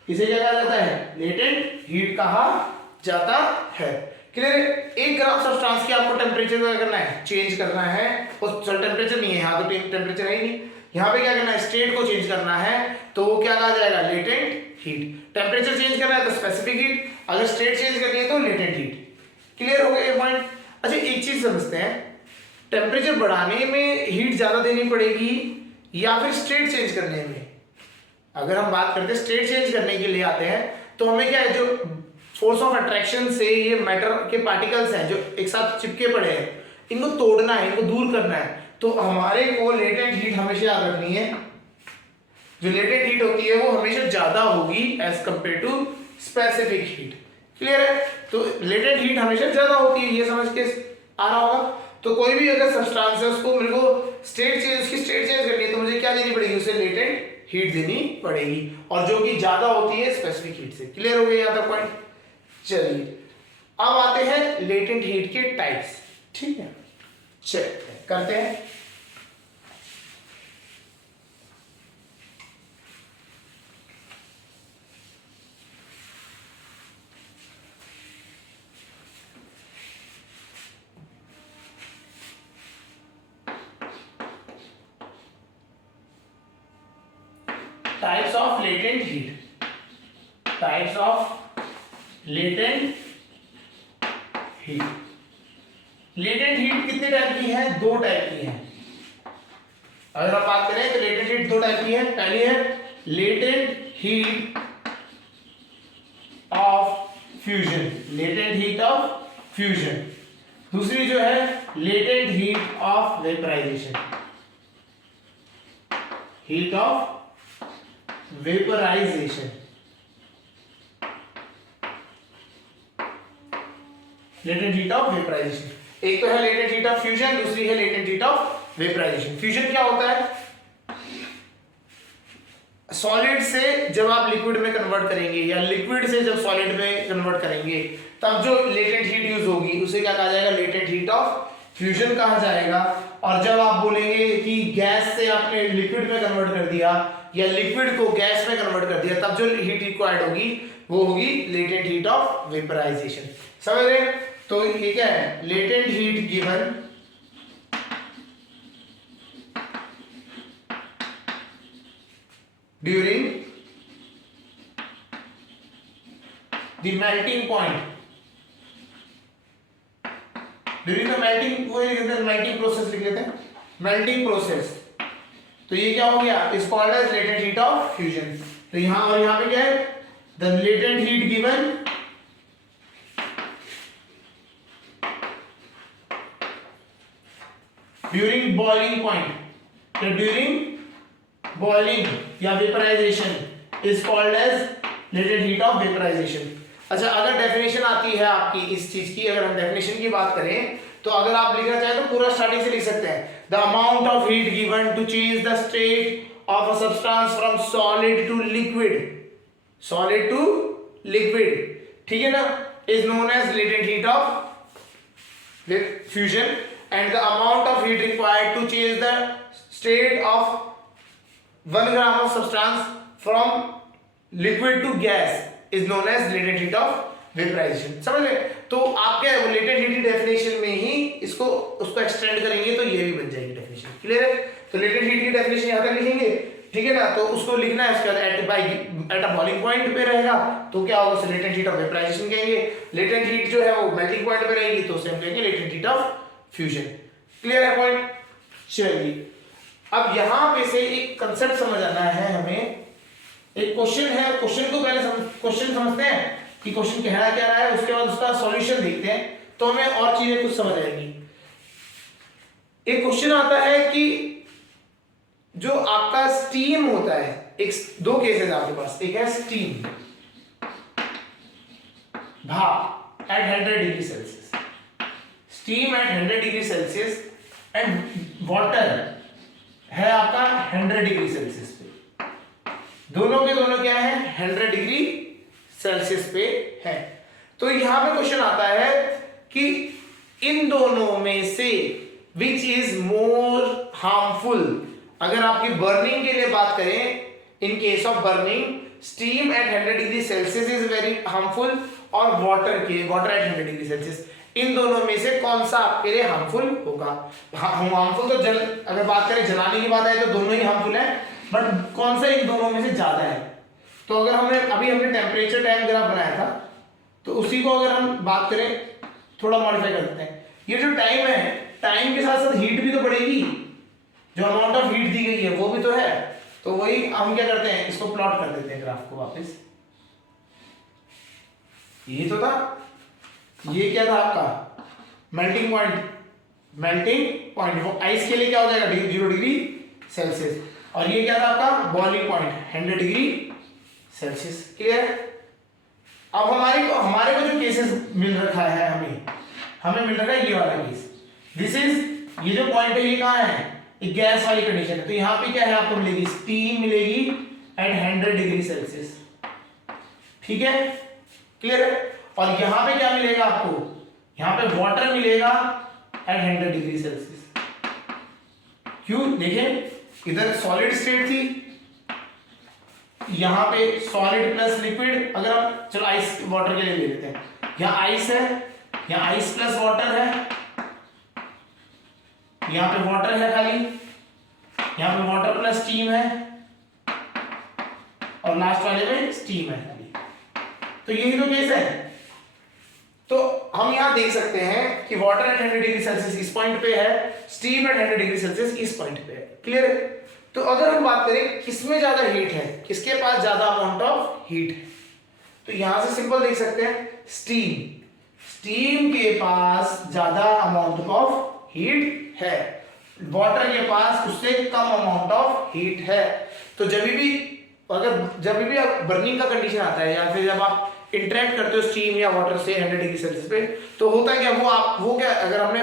इसे क्या कहा जाता है, लेटेंट हीट कहा जाता है। क्लियर है। 1 ग्राम सब्सटेंस की आपको टेम्परेचर क्या करना है, चेंज करना है, और टेम्परेचर नहीं है यहाँ, तो टेम्परेचर है ही नहीं, यहाँ पे क्या करना है, स्टेट को चेंज करना है, तो वो क्या कहा जाएगा, लेटेंट हीट। टेम्परेचर चेंज करना है तो स्पेसिफिक हीट, अगर स्टेट चेंज करनी है तो लेटेंट हीट। क्लियर हो गया ये पॉइंट। अच्छा, एक चीज समझते हैं, टेम्परेचर बढ़ाने में हीट ज्यादा देनी पड़ेगी या फिर स्टेट चेंज करने में। अगर हम बात करते हैं स्टेट चेंज करने के लिए आते हैं, तो हमें क्या है, जो फोर्स ऑफ अट्रैक्शन से ये मैटर के पार्टिकल्स हैं जो एक साथ चिपके पड़े हैं, इनको तोड़ना है, इनको दूर करना है, तो हमारे को लेटेंट हीट हमेशा याद रखनी है। जो लेटेंट हीट होती है वो हमेशा ज्यादा होगी as compare to specific heat. Clear है। तो लेटेंट हीट हमेशा ज्यादा होती है, ये समझ के आ रहा होगा। तो कोई भी अगर सब्सटेंस है उसको मेरे को स्टेट चेंज, उसकी स्टेट चेंज करनी है, तो मुझे क्या देनी पड़ेगी, उसे लेटेंट हीट देनी पड़ेगी, और जो कि ज्यादा होती है स्पेसिफिक हीट से। क्लियर हो गया यहाँ तक पॉइंट। चलिए अब आते हैं लेटेंट हीट के टाइप्स। ठीक है, चलिए करते हैं। Types of latent heat, types of latent heat. Latent heat कितने टाइप की है, 2 टाइप की है। अगर हम बात करें तो लेटेंट हीट 2 टाइप की है। पहली है latent heat of fusion, latent heat of fusion. दूसरी जो है latent heat of vaporisation, heat of vaporisation. Latent heat of vaporisation, एक तो है लेटेंट हीट ऑफ फ्यूजन, दूसरी है latent heat of vaporisation. Fusion क्या होता है, सॉलिड से जब आप लिक्विड में कन्वर्ट करेंगे या लिक्विड से जब सॉलिड में कन्वर्ट करेंगे तब जो लेटेंट हीट यूज होगी उसे क्या कहा जाएगा, लेटेंट हीट ऑफ फ्यूजन कहा जाएगा। और जब आप बोलेंगे कि गैस से आपने लिक्विड में कन्वर्ट कर दिया या लिक्विड को गैस में कन्वर्ट कर दिया, तब जो हीट रिक्वायर्ड होगी वो होगी लेटेंट हीट ऑफ वेपराइजेशन। समझ रहे? तो ये क्या है, latent heat given during the melting point, during the melting, वो लिख देते हैं मेल्टिंग प्रोसेस, लिख लेते हैं मेल्टिंग प्रोसेस। तो ये क्या हो गया, is called as latent heat of fusion. तो यहां और यहां पे क्या है, the latent heat given during boiling point, तो ड्यूरिंग बॉइलिंग या vaporisation is called as latent heat of vaporisation. अच्छा, अगर डेफिनेशन आती है आपकी इस चीज की, अगर हम डेफिनेशन की बात करें तो अगर आप लिखना चाहें तो पूरा स्टार्टिंग से लिख सकते हैं, the amount of heat given to change the state of a substance from solid to liquid, solid to liquid, ठीक है ना, is known as latent heat of fusion. And the amount of heat required to change the state of 1 gram of substance from liquid to gas is known as latent heat of vaporisation. समझ गए? तो आप क्या है, latent heat की definition में ही इसको उसको एक्सटेंड करेंगे तो ये भी बन जाएगी डेफिनेशन। क्लियर है? तो लेटेंट हीट की डेफिनेशन यहां तक लिखेंगे, ठीक है ना, तो उसको लिखना है, उसके बाद एट अ बॉइलिंग पॉइंट पे रहेगा तो क्या होगा, उसे लेटेंट हीट ऑफ वेपराइजेशन कहेंगे। लेटेंट हीट जो है वो मेल्टिंग पॉइंट पे रहेगी तो उसे हम कहेंगे latent heat of fusion. Clear है पॉइंट? चलिए, अब यहां पे से एक कंसेप्ट समझ आना है हमें। एक क्वेश्चन है, क्वेश्चन को पहले क्वेश्चन समझते हैं कि क्वेश्चन कहना क्या रहा है, उसके बाद उसका सॉल्यूशन देखते हैं तो हमें और चीजें कुछ समझ आएगी। एक क्वेश्चन आता है कि जो आपका स्टीम होता है, एक दो केसेस आपके पास, एक है स्टीम भाप at 100 degree Celsius, steam at 100 degree Celsius and water है आपका 100 डिग्री सेल्सियस पे। दोनों के दोनों क्या है, 100 डिग्री सेल्सियस पे है। तो यहां पे क्वेश्चन आता है कि इन दोनों में से विच इज मोर हार्मफुल। अगर आपकी बर्निंग के लिए बात करें, in case of burning steam at 100 degree Celsius is very harmful और वाटर एट 100 डिग्री सेल्सियस, इन दोनों में से कौन सा आपके लिए हार्मफुल होगा। हार्मफुल तो अगर बात करें जलाने की बात है तो दोनों ही हार्मफुल है, बट कौन सा इन दोनों में से ज्यादा है। तो अगर हमने टेम्परेचर टाइम ग्राफ बनाया था तो उसी को अगर हम बात करें, थोड़ा मॉडिफाई कर देते हैं। ये जो टाइम है, टाइम के साथ साथ हीट भी तो बढ़ेगी, जो अमाउंट ऑफ हीट दी गई है वो भी तो है। तो वही हम क्या करते हैं, इसको प्लॉट कर देते हैं ग्राफ को वापस। ये तो था, ये क्या था आपका मेल्टिंग पॉइंट, वो आइस के लिए क्या हो जाएगा 0 डिग्री सेल्सियस, और ये क्या था आपका boiling point 100 degree Celsius. Clear? अब हमारे को जो केसेस मिल रखा है, हमें मिल रखा है ये वाला केस। दिस इज, ये जो पॉइंट है ये कहाँ है, ये गैस वाली कंडीशन है। तो यहाँ पे क्या है, आपको मिलेगी स्टीम मिलेगी एट 100 डिग्री सेल्सियस, ठीक है? क्लियर है? और यहां पे क्या मिलेगा आपको, यहां पे वाटर मिलेगा एट 100 डिग्री सेल्सियस। क्यों? देखें, इधर सॉलिड स्टेट थी, यहां पे सॉलिड प्लस लिक्विड। अगर हम चलो आइस वाटर के लिए ले लेते हैं, यहां आइस है, यहां आइस प्लस वाटर है, यहां पे वाटर है खाली, यहां पे वाटर प्लस स्टीम है, और लास्ट वाले में स्टीम है खाली। तो यही तो केस है। तो हम यहां देख सकते हैं कि वाटर एट 100 डिग्री सेल्सियस इस पॉइंट पे है, स्टीम एट 100 डिग्री सेल्सियस इस पॉइंट पे है। क्लियर है? तो अगर हम बात करें किसमें ज्यादा हीट है, किसके पास ज्यादा अमाउंट ऑफ हीट है, तो यहां से सिंपल देख सकते हैं, स्टीम के पास ज्यादा अमाउंट ऑफ हीट है, वाटर के पास उससे कम अमाउंट ऑफ हीट है। तो जब भी बर्निंग का कंडीशन आता है या फिर जब आप इंटरेक्ट करते हो स्टीम या वाटर से 100 डिग्री सेल्सियस पे, तो होता क्या, वो क्या, अगर हमने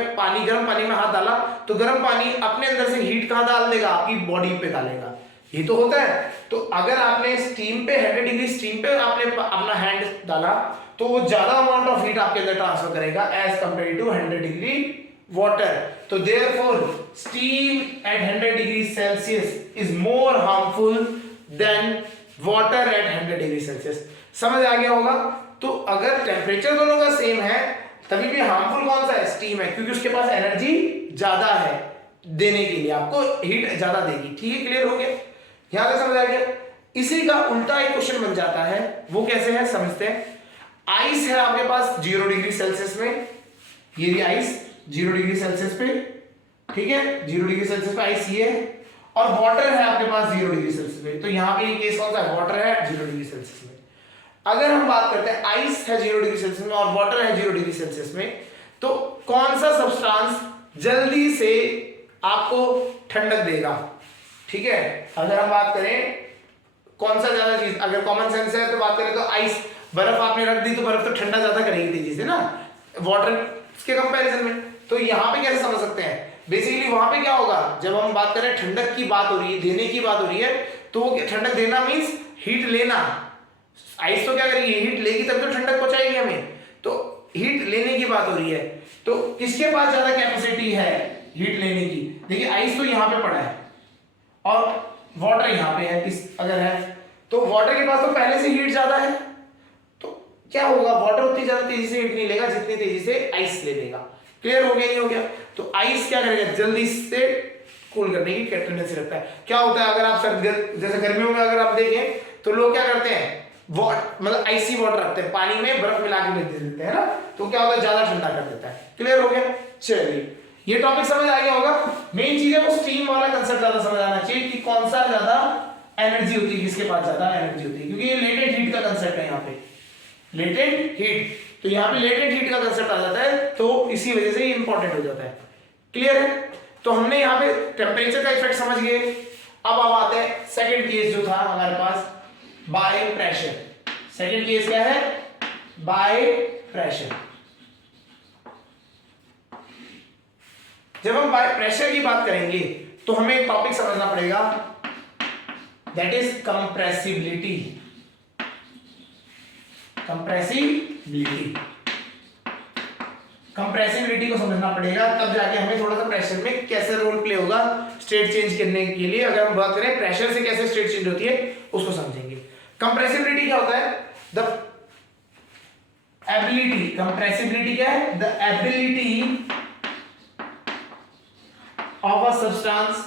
गर्म पानी में हाथ डाला तो गर्म पानी अपने अंदर से हीट कहां डाल देगा, आपकी बॉडी पे डालेगा। ये तो होता है। तो अगर आपने स्टीम पे 100 डिग्री स्टीम पे आपने अपना हैंड डाला तो वो ज्यादा अमाउंट ऑफ हीट आपके अंदर ट्रांसफर करेगा as compare to 100 degree water. तो therefore steam at 100 degree Celsius is more harmful than water at 100 degree Celsius. समझ आ गया होगा। तो अगर टेम्परेचर दोनों का सेम है तभी भी हार्मफुल कौन सा है, स्टीम है, क्योंकि उसके पास एनर्जी ज्यादा है देने के लिए, आपको हीट ज्यादा देगी। ठीक है, क्लियर हो गया, यहां तक समझ आ गया। इसी का उल्टा एक क्वेश्चन बन जाता है, वो कैसे है समझते हैं। आइस है आपके पास 0 डिग्री सेल्सियस में, ये भी आइस 0 डिग्री सेल्सियस पे, ठीक है, 0 डिग्री सेल्सियस पे आइस ये है, और वाटर है आपके पास 0 डिग्री सेल्सियस पे। तो यहां पे ये केस कौन सा है, वाटर है 0 डिग्री सेल्सियस में। अगर हम बात करते हैं आइस है 0 डिग्री सेल्सियस में और वाटर है 0 डिग्री सेल्सियस में, तो कौन सा सब्सटेंस जल्दी से आपको ठंडक देगा। ठीक है, अगर हम बात करें कौन सा ज्यादा चीज, अगर कॉमन सेंस है तो बात करें तो आइस, बर्फ आपने रख दी तो बर्फ तो ठंडा ज्यादा करेगी तेजी से ना वाटर के कंपैरिजन में। तो यहां पे कैसे समझ सकते हैं, बेसिकली वहां पे क्या होगा, जब हम बात करें ठंडक की बात हो रही है, देने की बात हो रही है, तो ठंडक देना मींस हीट लेना। आइस तो क्या करेगी, हीट लेगी तब तो ठंडक पहुंचाएगी हमें, तो हीट लेने की बात हो रही है। तो किसके पास ज्यादा कैपेसिटी है हीट लेने की, देखिए आइस तो यहां पे पड़ा है और वाटर यहां पे है, किस अगर है तो वाटर के पास तो पहले से हीट ज्यादा है, तो क्या होगा, वाटर उतनी ज्यादा तेजी से हीट नहीं लेगा जितनी तेजी से आइस ले लेगा। क्लियर हो गया, नहीं हो गया। तो आइस क्या करेगा, जल्दी से कूल करने की टेंडेंसी रखता है। क्या होता है, अगर आप जैसे गर्मियों में अगर आप देखें तो लोग क्या करते हैं, मतलब आइसी वाटर रखते हैं, पानी में बर्फ मिला के दे देते हैं ना, तो क्या होता है, ज्यादा ठंडा कर देता है। क्लियर हो गया, चलिए ये टॉपिक समझ आ गया होगा। मेन चीज है वो स्टीम वाला कंसेप्ट ज्यादा समझ आना चाहिए कि कौन सा ज्यादा एनर्जी होती है, किसके पास ज्यादा एनर्जी होती है, क्योंकि ये लेटेंट हीट का कंसेप्ट है यहाँ पे, लेटेंट हीट। तो यहाँ पे लेटेंट हीट का कंसेप्ट आ जाता है, तो इसी वजह से ये इंपॉर्टेंट हो जाता है। क्लियर है, तो हमने यहाँ पे टेम्परेचर का इफेक्ट समझ गए। अब आते हैं सेकंड केस जो था हमारे पास, बाय प्रेशर। सेकंड केस क्या है, बाय प्रेशर। जब हम बाय प्रेशर की बात करेंगे तो हमें एक टॉपिक समझना पड़ेगा, दैट इज कंप्रेसिबिलिटी। कंप्रेसिबिलिटी को समझना पड़ेगा, तब जाके हमें थोड़ा सा प्रेशर में कैसे रोल प्ले होगा स्टेट चेंज करने के लिए। अगर हम बात करें प्रेशर से कैसे स्टेट चेंज होती है उसको समझेंगे। कंप्रेसिबिलिटी क्या होता है, द एबिलिटी, कंप्रेसिबिलिटी क्या है, the ability of a substance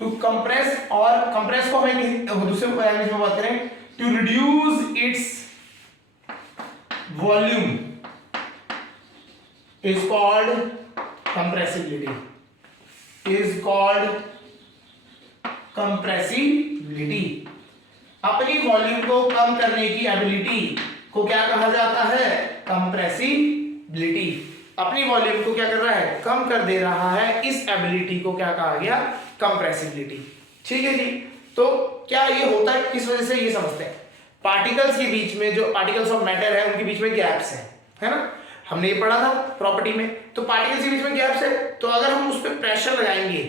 to compress, और compress को हमें दूसरे लैंग्वेज में बात करें to reduce its volume is called compressibility, is called compressibility। अपनी वॉल्यूम को कम करने की एबिलिटी को क्या कहा जाता है, कंप्रेसिबिलिटी। अपनी वॉल्यूम को क्या कर रहा है, कम कर दे रहा है, इस एबिलिटी को क्या कहा गया, कंप्रेसिबिलिटी। ठीक है जी। तो क्या ये होता है, किस वजह से, ये समझते हैं। पार्टिकल्स के बीच में, जो पार्टिकल्स ऑफ मैटर है उनके बीच में गैप्स है ना, हमने ये पढ़ा था प्रॉपर्टी में। तो पार्टिकल्स के बीच में गैप्स है, तो अगर हम उस पर प्रेशर लगाएंगे,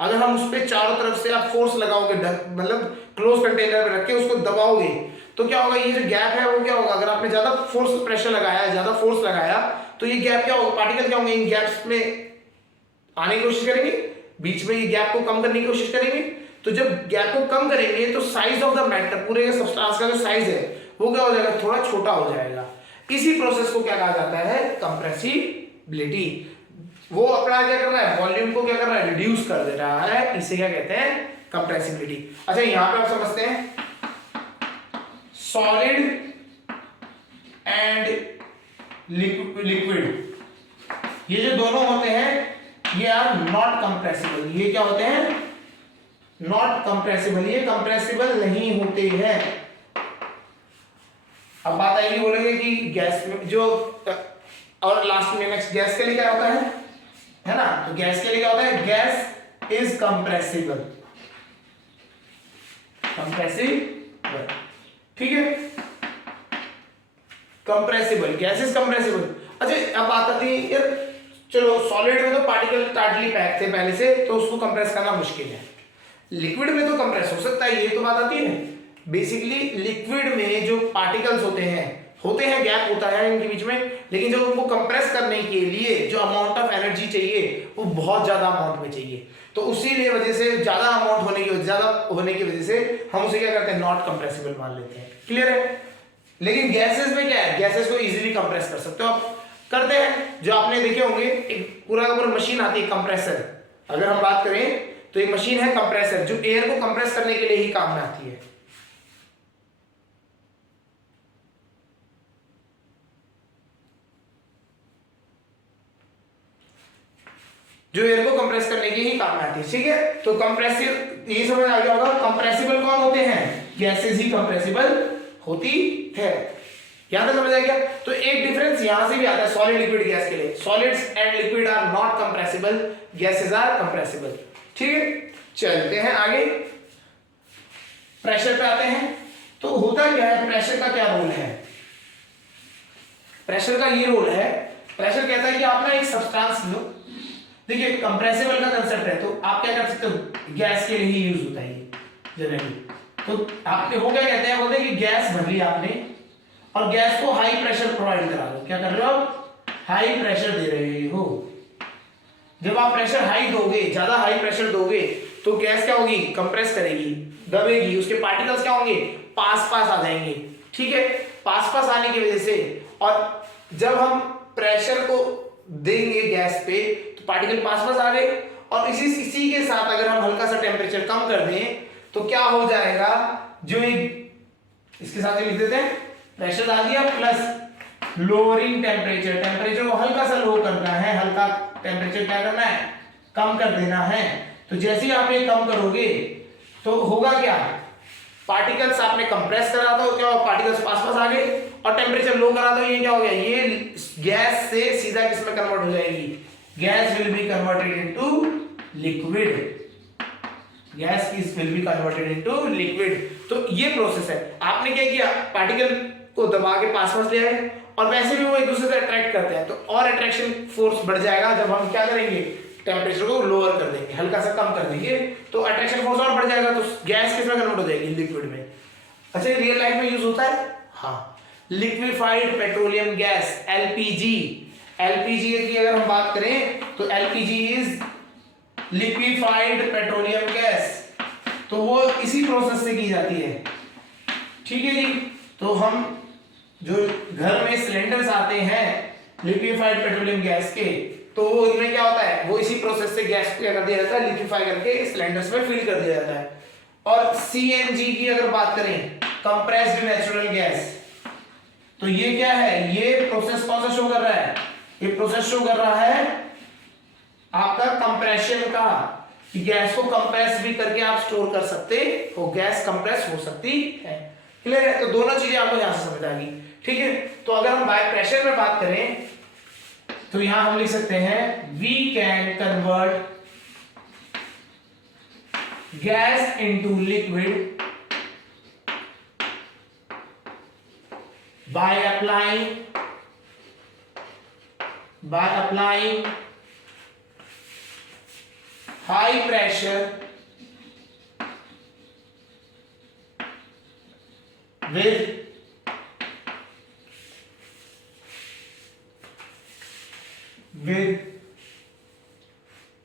अगर हम उस पर चारों तरफ से आप फोर्स लगाओगे, मतलब क्लोज कंटेनर में रख के उसको दबाओगे, तो क्या होगा, ये जो गैप है वो क्या होगा, अगर आपने ज्यादा फोर्स प्रेशर लगाया, ज्यादा फोर्स लगाया, तो ये गैप क्या होगा, पार्टिकल क्या होंगे, इन गैप्स में आने की कोशिश करेंगे, बीच में ये गैप को कम करने की कोशिश करेंगे। तो जब गैप को कम करेंगे तो साइज ऑफ द मैटर, पूरे सब्सटेंस का जो साइज है वो क्या हो जाएगा, थोड़ा छोटा हो जाएगा। इसी प्रोसेस को क्या कहा जाता है, कंप्रेसिबिलिटी। वो अपना क्या कर रहा है, वॉल्यूम को क्या कर रहा है, रिड्यूस कर दे रहा है, इसे क्या कहते हैं, कंप्रेसिबिलिटी। अच्छा, यहां पे आप समझते हैं सॉलिड एंड लिक्विड, ये जो दोनों होते हैं ये आर नॉट कंप्रेसिबल। ये क्या होते हैं, नॉट कंप्रेसिबल, ये कंप्रेसिबल नहीं होते हैं। अब बात आएगी, बोलेंगे कि गैस में जो, और लास्ट में नेक्स्ट गैस के लिए क्या होता है ना, तो गैस के लिए क्या होता है, गैस इज कंप्रेसिबल, कंप्रेसिबल। ठीक है, कंप्रेसिबल, गैस इज कंप्रेसिबल। अच्छा, अब बात आती है यार चलो सॉलिड में तो पार्टिकल टाइटली पैक थे पहले से, तो उसको कंप्रेस करना मुश्किल है। लिक्विड में तो कंप्रेस हो सकता है, ये तो बात आती है। बेसिकली लिक्विड में जो पार्टिकल्स होते हैं गैप होता है इनके बीच में, लेकिन जब उनको कंप्रेस करने के लिए जो अमाउंट ऑफ एनर्जी चाहिए वो बहुत ज्यादा अमाउंट में चाहिए, तो उसी वजह से ज्यादा अमाउंट होने की वजह से हम उसे क्या करते हैं, नॉट कंप्रेसिबल मान लेते हैं। क्लियर है? लेकिन गैसेस में क्या है, गैसेस को इजीली कंप्रेस कर सकते हो आप, करते हैं। जो आपने देखे होंगे एक पूरा का पूरा मशीन आती है कंप्रेसर, अगर हम बात करें तो एक मशीन है कंप्रेसर जो एयर को कंप्रेस करने के लिए ही काम में आती है। जो एयर को कंप्रेस करने के ही काम में आती है, ठीक है। तो कंप्रेसिव, ये समझ आ गया होगा। कंप्रेसिबल कौन होते हैं, गैसेस ही कंप्रेसिबल होती है। यहां तक समझ आ गया। तो एक डिफरेंस यहां से भी आता है सॉलिड लिक्विड गैस के लिए, solids and liquid are not compressible, gases are compressible. ठीक है, चलते हैं आगे, प्रेशर पे आते हैं। तो होता क्या है, प्रेशर का क्या रोल है, प्रेशर का ये रोल है, प्रेशर कहता है कि आप ना एक सब्सटेंस लो, देखिए कंप्रेसिबल का कंसेप्ट है, तो आप क्या कर सकते हो, गैस के लिए ही यूज होता है ये जनरली। तो आपने वो क्या कहते हैं, बोलते हैं कि गैस भर ली आपने और गैस को हाई प्रेशर प्रोवाइड करा दो। क्या कर रहे हो आप, हाई प्रेशर दे रहे हो। जब आप प्रेशर हाई दोगे, ज्यादा हाई प्रेशर दोगे, तो गैस क्या होगी, कंप्रेस करेगी, दबेगी, उसके पार्टिकल्स क्या होंगे, पास पास आ जाएंगे। ठीक है, पास पास आने की वजह से, और जब हम प्रेशर को देंगे गैस पे तो पार्टिकल पास पास आ गए, और इसी के साथ अगर हम हल्का सा टेम्परेचर कम कर दें तो क्या हो जाएगा, जो इसके साथ लिख देते हैं, प्रेशर डाल दिया प्लस लोअरिंग टेम्परेचर, टेम्परेचर को हल्का सा लो करना है, हल्का टेम्परेचर क्या करना है, कम कर देना है। तो जैसे ही आप ये कम करोगे तो होगा क्या, पार्टिकल्स आपने कंप्रेस करा था, क्या पार्टिकल्स पास पास आ गए, और टेम्परेचर लो करा था, ये क्या हो गया, ये गैस से सीधा किसमें कन्वर्ट हो जाएगी, gas will be converted into liquid, gas will be converted into liquid. तो ये प्रोसेस है। आपने क्या किया, पार्टिकल को दबा के पास पास ले आए, और वैसे भी वो एक दूसरे से अट्रैक्ट करते हैं, तो और अट्रैक्शन फोर्स बढ़ जाएगा जब हम क्या करेंगे, टेम्परेचर को लोअर कर देंगे, हल्का सा कम कर देंगे, तो अट्रैक्शन फोर्स और बढ़ जाएगा, तो गैस किसमें कन्वर्ट हो जाएगी, लिक्विड में। अच्छा, रियल लाइफ में यूज होता है, हाँ, liquefied petroleum gas LPG, LPG की अगर हम बात करें तो LPG is liquefied petroleum gas, तो वो इसी प्रोसेस से की जाती है। ठीक है जी, तो हम जो घर में सिलेंडर्स आते हैं लिक्विफाइड पेट्रोलियम गैस के, तो वो उनमें क्या होता है, वो इसी प्रोसेस से गैस को क्या कर दिया जाता है, लिक्विफाई करके सिलेंडर्स में फिल कर दिया जाता है। और सीएनजी की अगर बात करें, कंप्रेस्ड नेचुरल गैस, तो ये क्या है, ये प्रोसेस कौन सा शो कर रहा है, ये प्रोसेस शो कर रहा है आपका कंप्रेशन का, कि गैस को कंप्रेस भी करके आप स्टोर कर सकते हो, गैस कंप्रेस हो सकती है। क्लियर है? तो दोनों चीजें आपको यहां से समझ आ गई। ठीक है, तो अगर हम बाय प्रेशर में बात करें तो यहां हम लिख सकते हैं, we can convert gas into liquid by applying high pressure with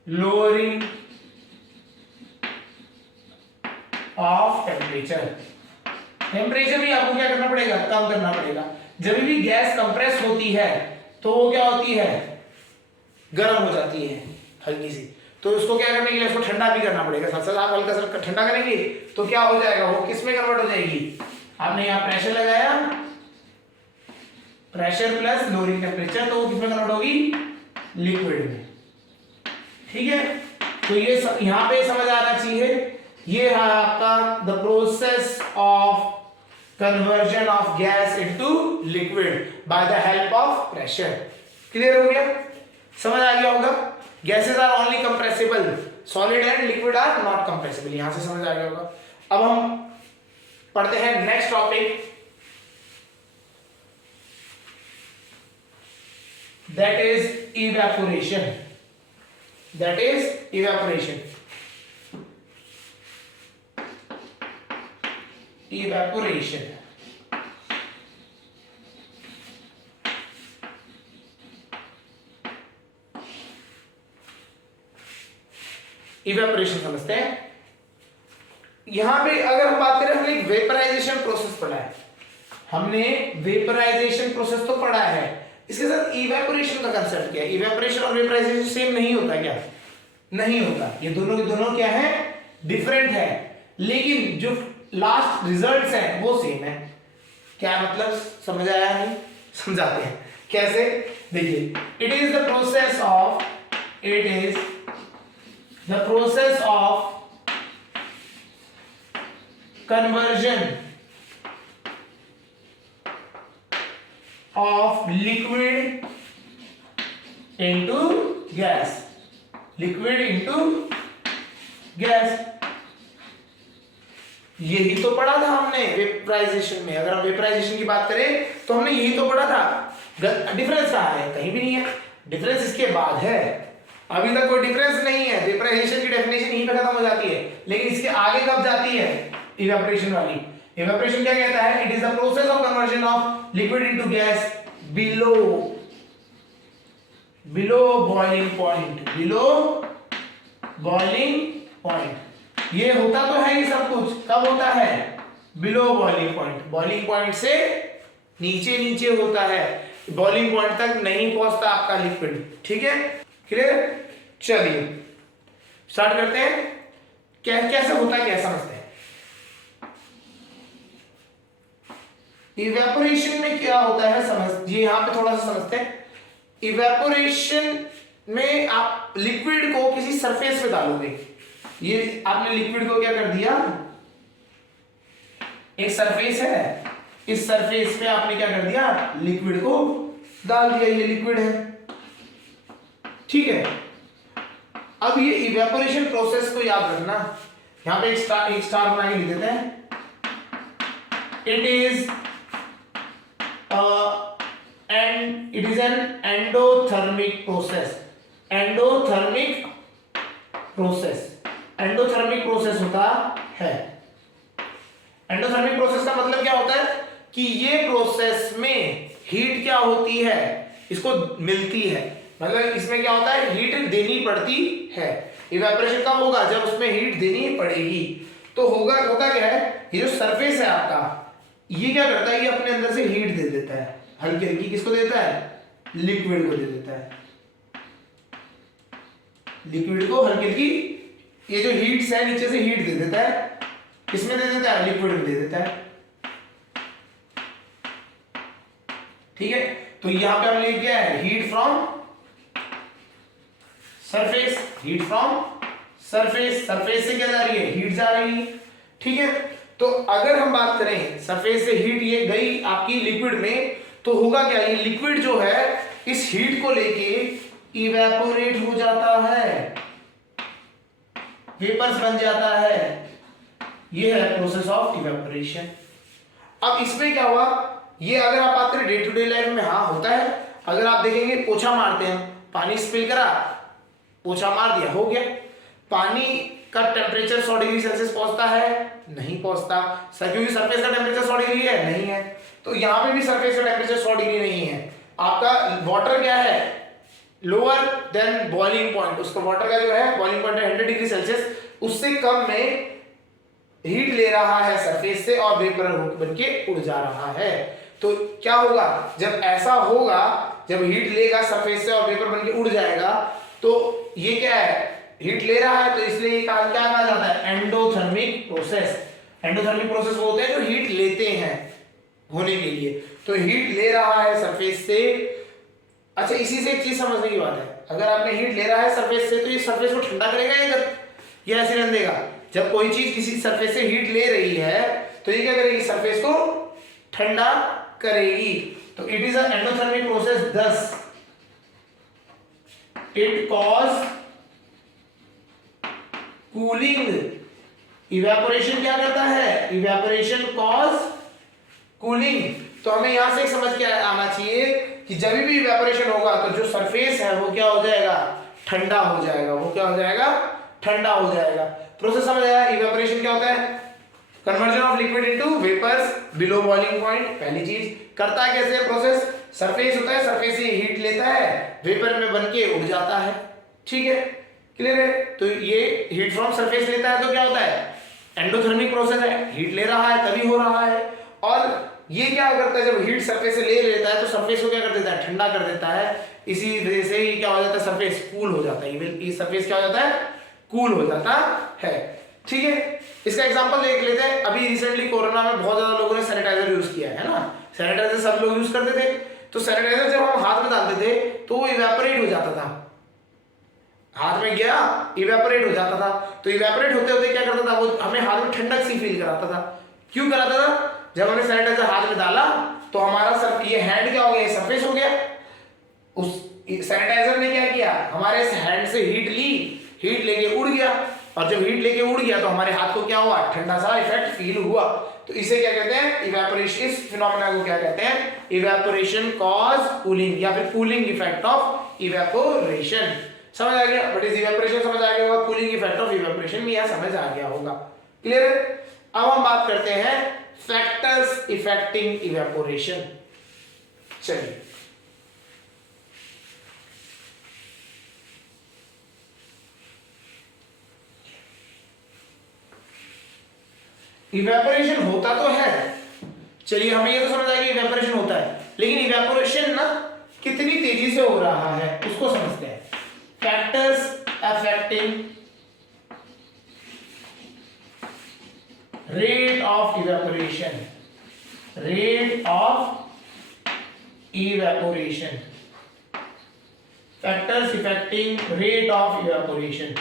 lowering of temperature। Temperature भी आपको क्या करना पड़ेगा, कम करना पड़ेगा। जब भी गैस कंप्रेस होती है तो वो क्या होती है, गर्म हो जाती है हल्की सी, तो उसको क्या करने के लिए उसको ठंडा भी करना पड़ेगा। साथ साथ आप हल्का सा ठंडा करेंगे तो क्या हो जाएगा, वो किस में कन्वर्ट हो जाएगी, आपने यहाँ प्रेशर लगाया, प्रेशर प्लस लोअरिंग टेम्परेचर, तो वो किस में कन्वर्ट होगी, लिक्विड में। ठीक है, तो ये यहाँ पे समझ आना चाहिए, ये है आपका the process of conversion of gas into liquid by the help of pressure. Clear हो गया, समझ आ गया होगा। Gases are only compressible, solid and liquid are not compressible, यहां से समझ आ गया होगा। अब हम पढ़ते हैं next topic, that is evaporation. That is evaporation. Evaporation. Evaporation समझते हैं। यहां पे अगर हम बात करें, हमने एक वेपराइजेशन प्रोसेस पढ़ा है, हमने वेपराइजेशन प्रोसेस तो पढ़ा है, इसके साथ इवेपोरेशन का कंसेप्ट क्या है? इवेपोरेशन और वेपराइजेशन सेम नहीं होता क्या? नहीं होता, ये दोनों के दोनों क्या है? डिफरेंट है, लेकिन जो लास्ट रिजल्ट्स हैं वो सेम है। क्या मतलब समझ आया? नहीं समझाते हैं कैसे, देखिए। It is the process of conversion of liquid into gas. यही तो पढ़ा था हमने वेपराइजेशन में। अगर हम वेपराइजेशन की बात करें तो हमने यही तो पढ़ा था। डिफरेंस कहाँ है? कहीं भी नहीं है। डिफरेंस इसके बाद है, अभी तक कोई डिफरेंस नहीं है। वेपराइजेशन की डेफिनेशन यहीं पे खत्म हो जाती है, लेकिन इसके आगे कब जाती है? इवेपोरेशन वाली। इवेपोरेशन क्या कहता है? It is the process of conversion of liquid into gas below boiling point. ये होता तो है, ये सब कुछ कब होता है? Below boiling point. Boiling point से नीचे होता है, बॉइलिंग पॉइंट तक नहीं पहुंचता आपका लिक्विड। ठीक है, क्लियर? चलिए स्टार्ट करते हैं। कैसे होता है, क्या समझते हैं। इवेपोरेशन में क्या होता है समझिए, यहां पे थोड़ा सा समझते हैं। इवेपोरेशन में आप लिक्विड को किसी सरफेस पे डालोगे। ये आपने लिक्विड को क्या कर दिया? एक सरफेस है, इस सरफेस पे आपने क्या कर दिया? लिक्विड को डाल दिया। ये लिक्विड है, ठीक है। अब ये इवेपोरेशन प्रोसेस को याद रखना। यहां पे एक स्टार बना के लिख देते हैं। It is an endothermic process होता है। एंडोथर्मिक प्रोसेस का मतलब क्या होता है कि ये प्रोसेस में हीट क्या होती है? इसको मिलती है। मतलब इसमें क्या होता है? हीट देनी पड़ती है। इवेपोरेशन कब होगा? जब उसमें हीट देनी पड़ेगी। तो होता क्या है? ये जो सरफेस है आपका, ये क्या करता है? ये अपने अंदर से हीट दे देता है, हल्की हल्की। किसको देता है? लिक्विड को दे देता है। लिक्विड को हल्की हल्की ये जो हीट्स है नीचे से हीट दे देता है। किसमें दे देता है? लिक्विड में दे देता है। ठीक है, तो यहां पे हमने क्या है? Heat from surface. सरफेस से क्या जा रही है? हीट जा रही है। ठीक है, तो अगर हम बात करें सरफेस से हीट ये गई आपकी लिक्विड में, तो होगा क्या? ये लिक्विड जो है इस हीट को लेके इवेपोरेट हो जाता है, वेपर्स बन जाता है। ये है प्रोसेस ऑफ इवेपोरेशन। अब इसमें क्या हुआ? ये अगर आप बात करें डे टू डे लाइफ में, हाँ होता है। अगर आप देखेंगे पोछा मारते हैं, पानी स्पिल करा, पोछा मार दिया, हो गया। पानी का टेम्परेचर 100 डिग्री सेल्सियस पहुंचता है? नहीं पहुंचता, क्योंकि सरफेस का टेम्परेचर 100 डिग्री है, नहीं है। तो यहां पे भी सरफेस का टेम्परेचर 100 डिग्री नहीं है। आपका वाटर क्या है? Lower than boiling point. उसका वाटर का जो है बॉइलिंग पॉइंट है 100 डिग्री सेल्सियस, उससे कम में हीट ले रहा है सरफेस से और वेपर बन के उड़ जा रहा है। तो क्या होगा? जब ऐसा होगा, जब हीट लेगा सरफेस से और वेपर बन के उड़ जाएगा, तो ये क्या है? हीट ले रहा है, तो इसलिए ये क्या कहा जाता है? Endothermic process. एंडोथर्मिक प्रोसेस वो होते हैं जो हीट लेते हैं होने के लिए। तो हीट ले रहा है सरफेस से। अच्छा, इसी से एक चीज समझने की बात है। अगर आपने हीट ले रहा है सरफेस से, तो ये सरफेस को ठंडा करेगा या ऐसे रहने देगा? जब कोई चीज किसी सरफेस से हीट ले रही है, तो ये क्या करेगी? सरफेस को ठंडा करेगी। तो it is an endothermic process, thus it cause cooling. Evaporation क्या करता है? Evaporation cause cooling. तो हमें यहां से समझ के आना चाहिए कि जब भी इवेपोरेशन होगा तो जो सरफेस है वो क्या हो जाएगा, ठंडा हो जाएगा। वो क्या हो जाएगा, ठंडा हो जाएगा। प्रोसेस समझ आया। इवेपोरेशन क्या होता है, conversion of liquid into vapours below boiling point. पहली चीज करता है कैसे प्रोसेस, सरफेस होता है, सरफेस से हीट लेता है, वेपर में बन के उड़ जाता है। ठीक है, क्लियर है। तो ये हीट फ्रॉम सरफेस लेता है तो क्या होता है, एंडोथर्मिक प्रोसेस है, हीट ले रहा है तभी हो रहा है। और ये क्या करता है, जब हीट सरफेस से ले लेता है तो सरफेस को क्या कर देता है, ठंडा कर देता है। इसी वजह से ये क्या हो जाता है, सरफेस कूल हो जाता है। ये सरफेस क्या हो जाता है, कूल हो जाता है। ठीक है, इसका एग्जांपल देख लेते हैं। अभी रिसेंटली कोरोना में बहुत ज्यादा लोगों ने सैनिटाइजर यूज किया है ना। सैनिटाइजर सब लोग यूज करते थे, तो सैनिटाइजर जब हम हाथ में डालते थे तो वो इवेपोरेट हो जाता था, हाथ में गया इवेपोरेट हो जाता था। तो इवेपोरेट होते होते क्या करता था, वो हमें हाथ में ठंडक सी फील कराता था। क्यों कराता था, जब हमने सैनिटाइजर हाथ में डाला तो हमारा सर ये हैंड क्या हो गया, सरफेस हो गया। उस सैनिटाइजर ने क्या किया, हमारे इस हैंड से हीट ली, हीट लेके उड़ गया, और जब हीट लेके उड़ गया तो हमारे हाथ को क्या हुआ, ठंडा सा इफेक्ट फील हुआ। तो इसे क्या कहते हैं, इवेपोरेशन। इस फिनोमेना को क्या कहते हैं, इवेपोरेशन कॉज कूलिंग, या फिर कूलिंग इफेक्ट ऑफ इवेपोरेशन। समझ आ गया, व्हाट इज इवेपोरेशन समझ आ गया होगा, कूलिंग इफेक्ट ऑफ इवेपोरेशन भी यहां समझ आ गया होगा। क्लियर है। अब हम बात करते हैं फैक्टर्स इफेक्टिंग इवेपोरेशन। चलिए, इवेपोरेशन होता तो है, चलिए हमें ये तो समझ आएगा इवेपोरेशन होता है, लेकिन इवेपोरेशन ना कितनी तेजी से हो रहा है उसको समझते हैं। Factors affecting rate of evaporation, rate of evaporation, factors effecting rate of evaporation.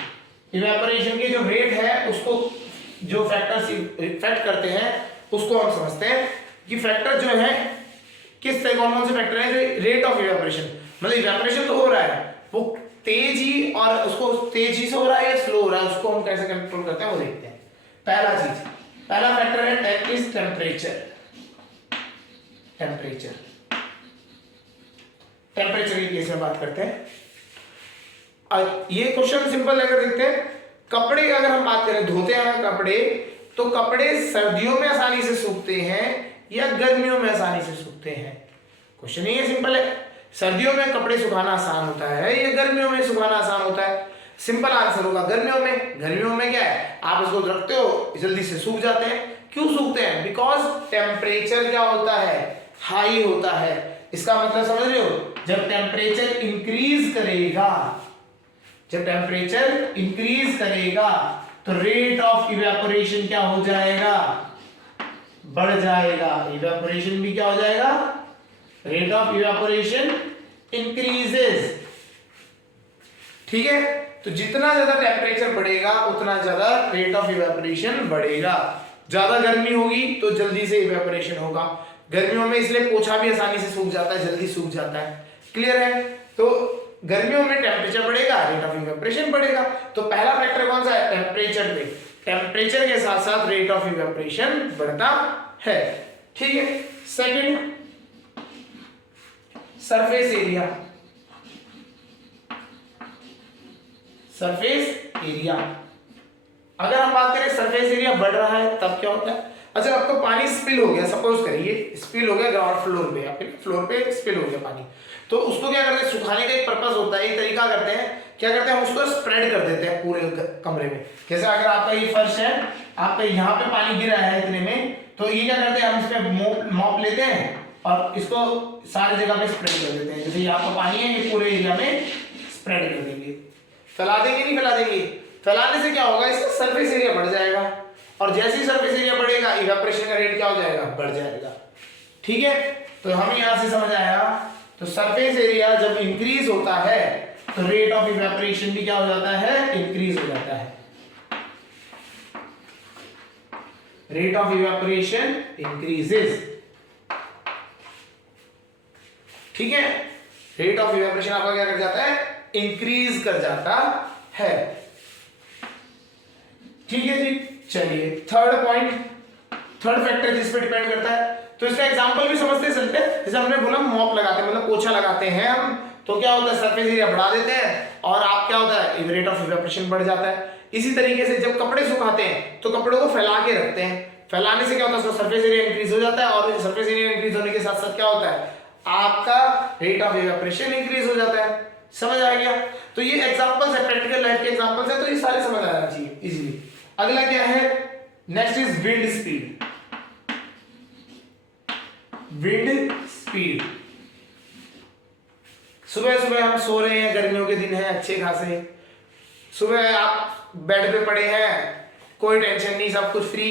Evaporation की जो रेट है उसको, जो फैक्टर्स इफेक्ट करते हैं उसको हम समझते हैं कि फैक्टर जो है किस तरह, कौन कौन से फैक्टर हैं जो रेट ऑफ इवेपोरेशन, मतलब इवेपोरेशन तो हो रहा है वो तेजी, और उसको तेजी से हो रहा है या स्लो हो रहा है, उसको हम कैसे कंट्रोल करते हैं वो देखते हैं। पहला फैक्टर है टेम्परेचर। टेम्परेचर की केस में बात करते हैं। ये क्वेश्चन सिंपल अगर देखते हैं, कपड़े अगर हम बात करें, धोते हैं कपड़े, तो कपड़े सर्दियों में आसानी से सूखते हैं या गर्मियों में आसानी से सूखते हैं। क्वेश्चन ये सिंपल है, सर्दियों में कपड़े सुखाना आसान होता है या गर्मियों में सुखाना आसान होता है। सिंपल आंसर होगा गर्मियों में। गर्मियों में क्या है, आप इसको रखते हो जल्दी से सूख जाते हैं। क्यों सूखते हैं, बिकॉज टेम्परेचर क्या होता है, हाई होता है। इसका मतलब समझ रहे हो, जब टेम्परेचर इंक्रीज करेगा, जब टेम्परेचर इंक्रीज करेगा तो रेट ऑफ इवेपोरेशन क्या हो जाएगा, बढ़ जाएगा। इवेपोरेशन भी क्या हो जाएगा, रेट ऑफ इवेपोरेशन इंक्रीजेस। ठीक है, तो जितना ज्यादा टेम्परेचर बढ़ेगा उतना ज्यादा रेट ऑफ इवेपोरेशन बढ़ेगा। ज्यादा गर्मी होगी तो जल्दी से इवेपोरेशन होगा। गर्मियों में इसलिए पोछा भी आसानी से सूख जाता है, जल्दी सूख जाता है। क्लियर है। तो गर्मियों में टेम्परेचर बढ़ेगा, रेट ऑफ इवेपोरेशन बढ़ेगा। तो पहला फैक्टर कौन सा है, टेम्परेचर में। टेम्परेचर के साथ साथ रेट ऑफ इवेपोरेशन बढ़ता है। ठीक है। Second, surface area. Surface area, अगर हम बात करें सरफेस एरिया बढ़ रहा है तब क्या होता है। अच्छा, अब तो पानी स्पिल हो गया, सपोज करिए स्पिल हो गया ग्राउंड फ्लोर पे या फिर फ्लोर पे स्पिल हो गया पानी, तो उसको क्या करते हैं, सुखाने का एक पर्पस होता है, एक तरीका करते हैं, क्या करते हैं, हम उसको स्प्रेड कर देते हैं पूरे कमरे में। जैसे अगर आपका ये फर्श है, आपका यहाँ पे पानी गिरा है इतने में, तो ये क्या करते हैं, हम इसमें मॉप लेते हैं और इसको सारी जगह पे स्प्रेड कर देते हैं। जैसे यहाँ पर पानी है, ये पूरे एरिया में स्प्रेड कर देंगे। फैला देंगे, नहीं फैला देंगे, फैलाने से क्या होगा, इसका सरफेस एरिया बढ़ जाएगा, और जैसे ही सरफेस एरिया बढ़ेगा इवेपोरेशन का रेट क्या हो जाएगा, बढ़ जाएगा। ठीक है, तो हमें यहां से समझ आया, तो सरफेस एरिया जब इंक्रीज होता है तो रेट ऑफ इवेपोरेशन भी क्या हो जाता है, इंक्रीज हो जाता है। Rate of evaporation increases. ठीक है, रेट ऑफ इवेपोरेशन आपका क्या कर जाता है, इंक्रीज कर जाता है। ठीक है जी। चलिए थर्ड पॉइंट, थर्ड फैक्टर जिस पे डिपेंड करता है, तो इसका एग्जांपल भी समझते चलते हैं। जैसे हमने बोला मॉप लगाते हैं मतलब पोछा लगाते हैं हम, तो क्या होता है सरफेस एरिया बढ़ा देते हैं और आप क्या होता है रेट ऑफ इवेपोरेशन बढ़ जाता है। इसी तरीके से जब कपड़े सुखाते हैं तो कपड़ों को फैला के रखते हैं, फैलाने से क्या होता है उसका सरफेस एरिया इंक्रीज हो जाता है और सरफेस एरिया इंक्रीज होने के साथ साथ क्या होता है आपका रेट ऑफ इवेपोरेशन इंक्रीज हो जाता है। समझ आ गया? तो ये एग्जांपल्स है, प्रैक्टिकल लाइफ के एग्जांपल्स है, तो ये सारे समझ आ जाना चाहिए इजीली। अगला क्या है, next is wind speed. Wind speed, सुबह सुबह हम सो रहे हैं, गर्मियों के दिन है अच्छे खासे, सुबह आप बेड पे पड़े हैं, कोई टेंशन नहीं, सब कुछ फ्री,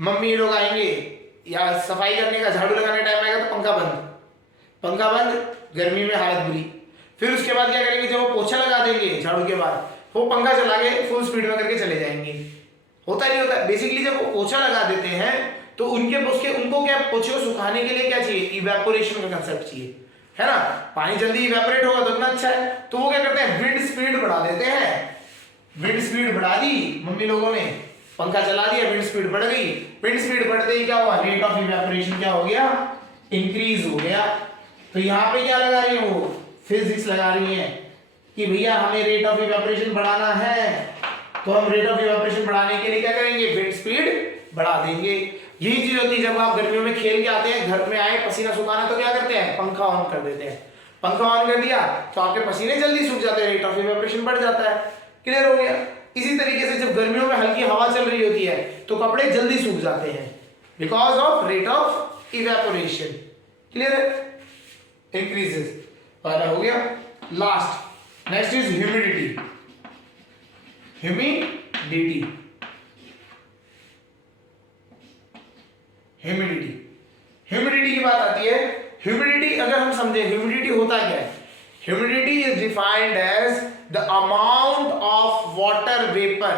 मम्मी लोग आएंगे या सफाई करने का झाड़ू लगाने टाइम आएगा तो पंखा बंद, पंखा बंद, गर्मी में हालत बुरी। फिर उसके बाद क्या करेंगे, जब वो पोछा लगा देंगे झाड़ू के बाद, वो पंखा चला के फुल स्पीड में करके चले जाएंगे। होता नहीं होता? बेसिकली जब वो पोछा लगा देते हैं तो उनको क्या पोछे को सुखाने के लिए क्या चाहिए, इवेपोरेशन का कंसेप्ट चाहिए, है ना। पानी जल्दी इवेपोरेट होगा तो इतना अच्छा है। तो वो क्या करते हैं, विंड स्पीड बढ़ा देते हैं। विंड स्पीड बढ़ा दी मम्मी लोगों ने, पंखा चला दिया, विंड स्पीड बढ़ गई। विंड स्पीड बढ़ते ही क्या हुआ, रेट ऑफ इवेपोरेशन क्या हो गया, इंक्रीज हो गया। तो यहाँ पे क्या लगा रही है, वो फिजिक्स लगा रही है कि भैया हमें रेट ऑफ इवेपोरेशन बढ़ाना है, तो हम रेट ऑफ इवेपोरेशन बढ़ाने के लिए क्या करेंगे, विंड स्पीड बढ़ा देंगे। यही चीज होती है जब आप गर्मियों में खेल के आते हैं, घर में आए पसीना सुखाना, तो क्या करते हैं, पंखा ऑन कर देते हैं। पंखा ऑन कर दिया तो आपके पसीने जल्दी सूख जाते हैं, रेट ऑफ इवेपोरेशन बढ़ जाता है। क्लियर हो गया? इसी तरीके से जब गर्मियों में हल्की हवा चल रही होती है तो कपड़े जल्दी सूख जाते हैं, because of rate of evaporation. Clear है? इंक्रीजेस। पहला हो गया। Last next is humidity. Humidity, humidity, humidity की बात आती है। ह्यूमिडिटी अगर हम समझे, ह्यूमिडिटी होता क्या है, humidity is defined as the amount of water vapour,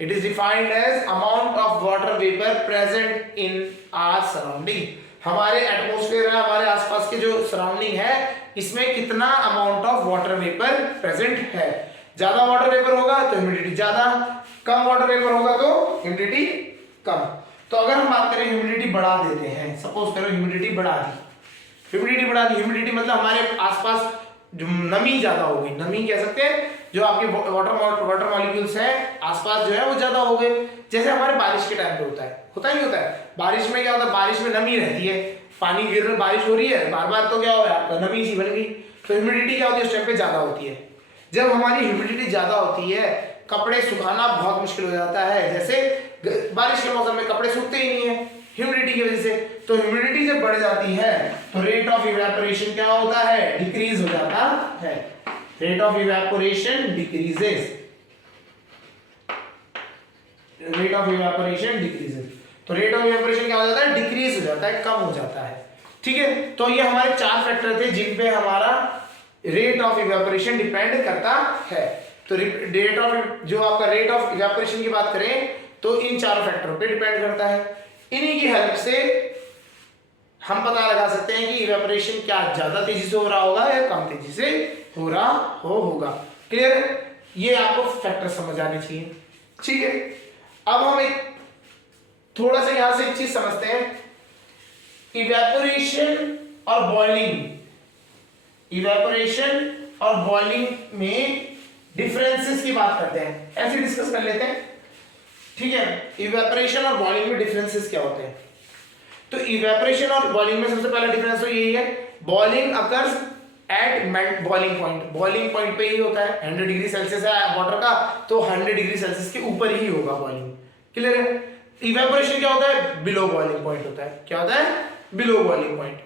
it is defined as amount of water vapour present in our surrounding. हमारे एटमॉस्फेयर है, हमारे आसपास के जो सराउंडिंग है, इसमें कितना amount of water vapour present है। ज्यादा वाटर वेपर होगा तो ह्यूमिडिटी ज्यादा, कम वाटर वेपर होगा तो ह्यूमिडिटी कम। तो अगर हम बात करें ह्यूमिडिटी बढ़ा देते हैं, सपोज करो ह्यूमिडिटी बढ़ा दी, ह्यूमिडिटी बढ़ा दी, ह्यूमिडिटी मतलब हमारे आसपास जो नमी ज्यादा होगी, नमी कह सकते हैं, जो आपके वाटर मॉलिक्यूल्स हैं आसपास जो है वो ज्यादा हो गए। जैसे हमारे बारिश के टाइम पे होता नहीं होता है, बारिश में क्या होता है, बारिश में नमी रहती है, पानी गिर रहा, बारिश हो रही है बार बार, तो क्या हो रहा है आपका, नमी सी बन गई। तो ह्यूमिडिटी क्या होती है उस टाइम पे ज्यादा होती है। जब हमारी ह्यूमिडिटी ज्यादा होती है, कपड़े सुखाना बहुत मुश्किल हो जाता है। जैसे बारिश के मौसम में कपड़े सूखते ही नहीं है ह्यूमिडिटी की वजह से। तो ह्यूमिडिटी जब बढ़ जाती है तो रेट ऑफ इवेपोरेशन क्या होता है, डिक्रीज हो जाता है। Rate of evaporation decreases, rate of evaporation decreases. तो रेट ऑफ इवेपोरेशन क्या हो जाता है, डिक्रीज हो जाता है, कम हो जाता है। ठीक है, तो ये हमारे 4 फैक्टर थे जिन पे हमारा रेट ऑफ इवेपोरेशन डिपेंड करता है। तो रेट ऑफ, जो आपका रेट ऑफ इवेपोरेशन की बात करें तो इन 4 फैक्टरों पे डिपेंड करता है। इन्हीं की हेल्प से हम पता लगा सकते हैं कि इवेपोरेशन क्या ज्यादा तेजी से हो रहा होगा या कम तेजी से हो रहा होगा। क्लियर है? ये आपको फैक्टर समझ आने चाहिए। ठीक है, अब हम एक थोड़ा सा यहां से एक चीज समझते हैं, इवेपोरेशन और बॉइलिंग, इवेपोरेशन और बॉइलिंग में डिफरेंसेस की बात करते हैं, ऐसे डिस्कस कर लेते हैं। ठीक है, इवेपोरेशन और बॉइलिंग में डिफरेंसेस क्या होते हैं। तो इवेपोरेशन और बॉइलिंग में सबसे पहला डिफरेंस तो यही है, boiling occurs at boiling point, boiling point पे ही होता है। 100 डिग्री सेल्सियस है वाटर का तो 100 डिग्री सेल्सियस के ऊपर ही होगा बॉइलिंग। क्लियर है? इवेपोरेशन क्या होता है, बिलो बॉइलिंग पॉइंट होता है। क्या होता है, बिलो बॉइलिंग पॉइंट।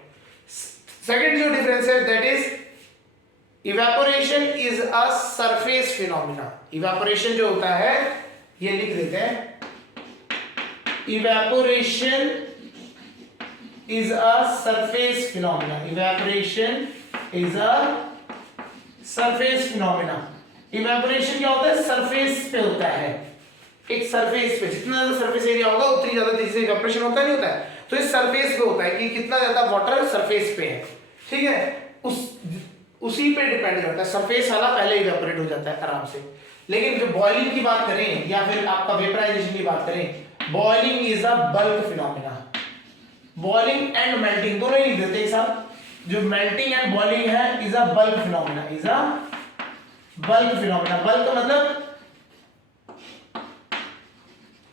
सेकंड जो डिफरेंस है that is evaporation is a surface phenomena. Evaporation जो होता है, ये लिख देते हैं, evaporation is a surface phenomena. Evaporation is a surface phenomena. Evaporation क्या होता है, सरफेस पे होता है, एक सरफेस पे, जितना ज्यादा सरफेस एरिया होगा उतनी ज्यादा तेजी से इवेपोरेशन होता नहीं होता है। तो इस सरफेस पे होता है कि कितना ज्यादा वाटर सरफेस पे है। ठीक है, उसी पे डिपेंड करता है, सरफेस वाला पहले इवेपोरेट हो जाता है आराम से। लेकिन जब बॉइलिंग की बात करें या फिर आपका वेपराइजेशन की बात करें, boiling is a bulk phenomena. Boiling and melting दोनों ही लिख देते हैं एक साथ। जो मेल्टिंग एंड बॉइलिंग है is a bulk phenomena, is a bulk phenomena. Bulk का मतलब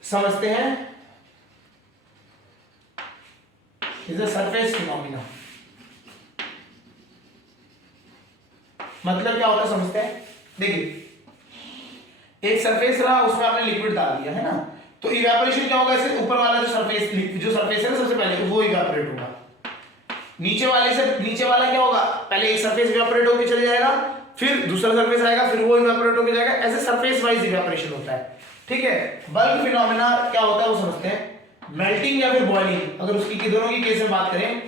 समझते हैं, इज अ सरफेस फिनोमेना। मतलब क्या होता है समझते हैं। देखिए एक सरफेस रहा, उसमें आपने लिक्विड डाल दिया है ना, तो इवेपोरेशन क्या होगा, इससे ऊपर वाला जो सरफेस है ना सबसे पहले वो इवेपोरेट होगा। नीचे वाला क्या होगा, पहले एक सरफेस इवेपोरेट होकर चले जाएगा, फिर दूसरा सरफेस आएगा, फिर वो इवेपोरेट होकर जाएगा, ऐसे सरफेस वाइज इवेपोरेशन होता है। ठीक है, बल्क फिनोमेना क्या होता है वो समझते हैं। मेल्टिंग या फिर बॉइलिंग, अगर उसकी दोनों की केस में बात करें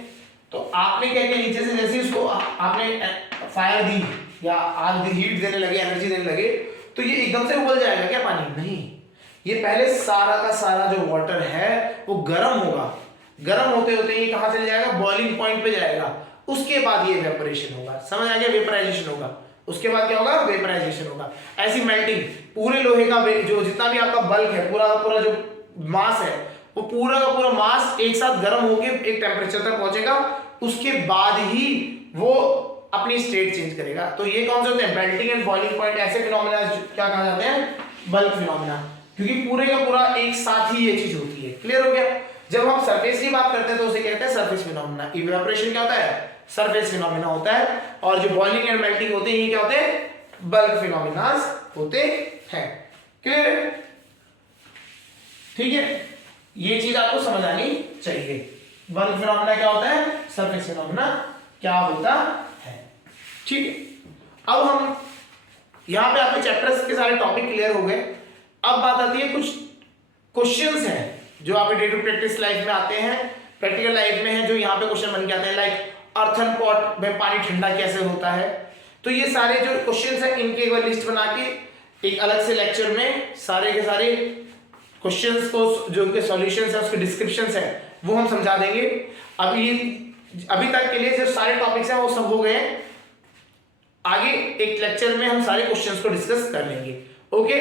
तो आपने क्या किया, नीचे से जैसे उसको आपने फायर दी या आग दी, हीट देने लगे, एनर्जी देने लगे, तो ये एकदम से उबल जाएगा क्या पानी? नहीं, ये पहले सारा का सारा जो वाटर है वो गर्म होगा, गर्म होते होते ये कहां चले जाएगा, बॉइलिंग पॉइंट पे जाएगा, उसके बाद ये वेपोरेशन होगा। समझ आ गया, वेपराइजेशन होगा, उसके बाद क्या होगा, वेपराइजेशन होगा। ऐसी मेल्टिंग, पूरे लोहे का जो जितना भी आपका बल्क है, पूरा का पूरा जो मास है, वो पूरा का पूरा मास एक साथ गर्म होकर एक टेम्परेचर तक पहुंचेगा, उसके बाद ही वो अपनी स्टेट चेंज करेगा। तो ये कौन से होते हैं, मेल्टिंग एंड बॉइलिंग पॉइंट, ऐसे फिनोमेना क्या कहा जाते हैं, बल्क फिनोमेना, क्योंकि पूरे का पूरा एक साथ ही ये चीज होती है। क्लियर हो गया। जब हम सरफेस की बात करते हैं तो उसे कहते हैं सरफेस फिनोमेना। इवेपोरेशन क्या होता है, सरफेस फिनोमेना होता है, और जो बॉइलिंग एंड मेल्टिंग होते हैं ये क्या होते हैं, बल्क फिनोमेनास होते हैं। क्लियर, ठीक है, ये चीज आपको समझ आनी चाहिए। बल्क फिनोमेना क्या होता है, सरफेस फिनोमेना क्या होता है। ठीक है, अब हम यहां पे आपके चैप्टर्स के सारे टॉपिक क्लियर हो गए। अब बात आती है कुछ क्वेश्चंस हैं जो आपके डे टू प्रैक्टिस लाइफ में आते हैं, प्रैक्टिकल लाइफ में है, जो यहाँ पे क्वेश्चन बन के आते हैं। लाइक अर्थन पॉट में पानी ठंडा कैसे होता है। तो ये सारे जो क्वेश्चंस हैं इनकी एक बार लिस्ट बना के एक अलग से लेक्चर में सारे के सारे क्वेश्चंस को, जो उनके सॉल्यूशंस है, उसके डिस्क्रिप्शंस है, वो हम समझा देंगे। अभी तक के लिए जो सारे टॉपिक्स हैं वो सब हो गए। आगे एक लेक्चर में हम सारे क्वेश्चंस को डिस्कस कर लेंगे। ओके।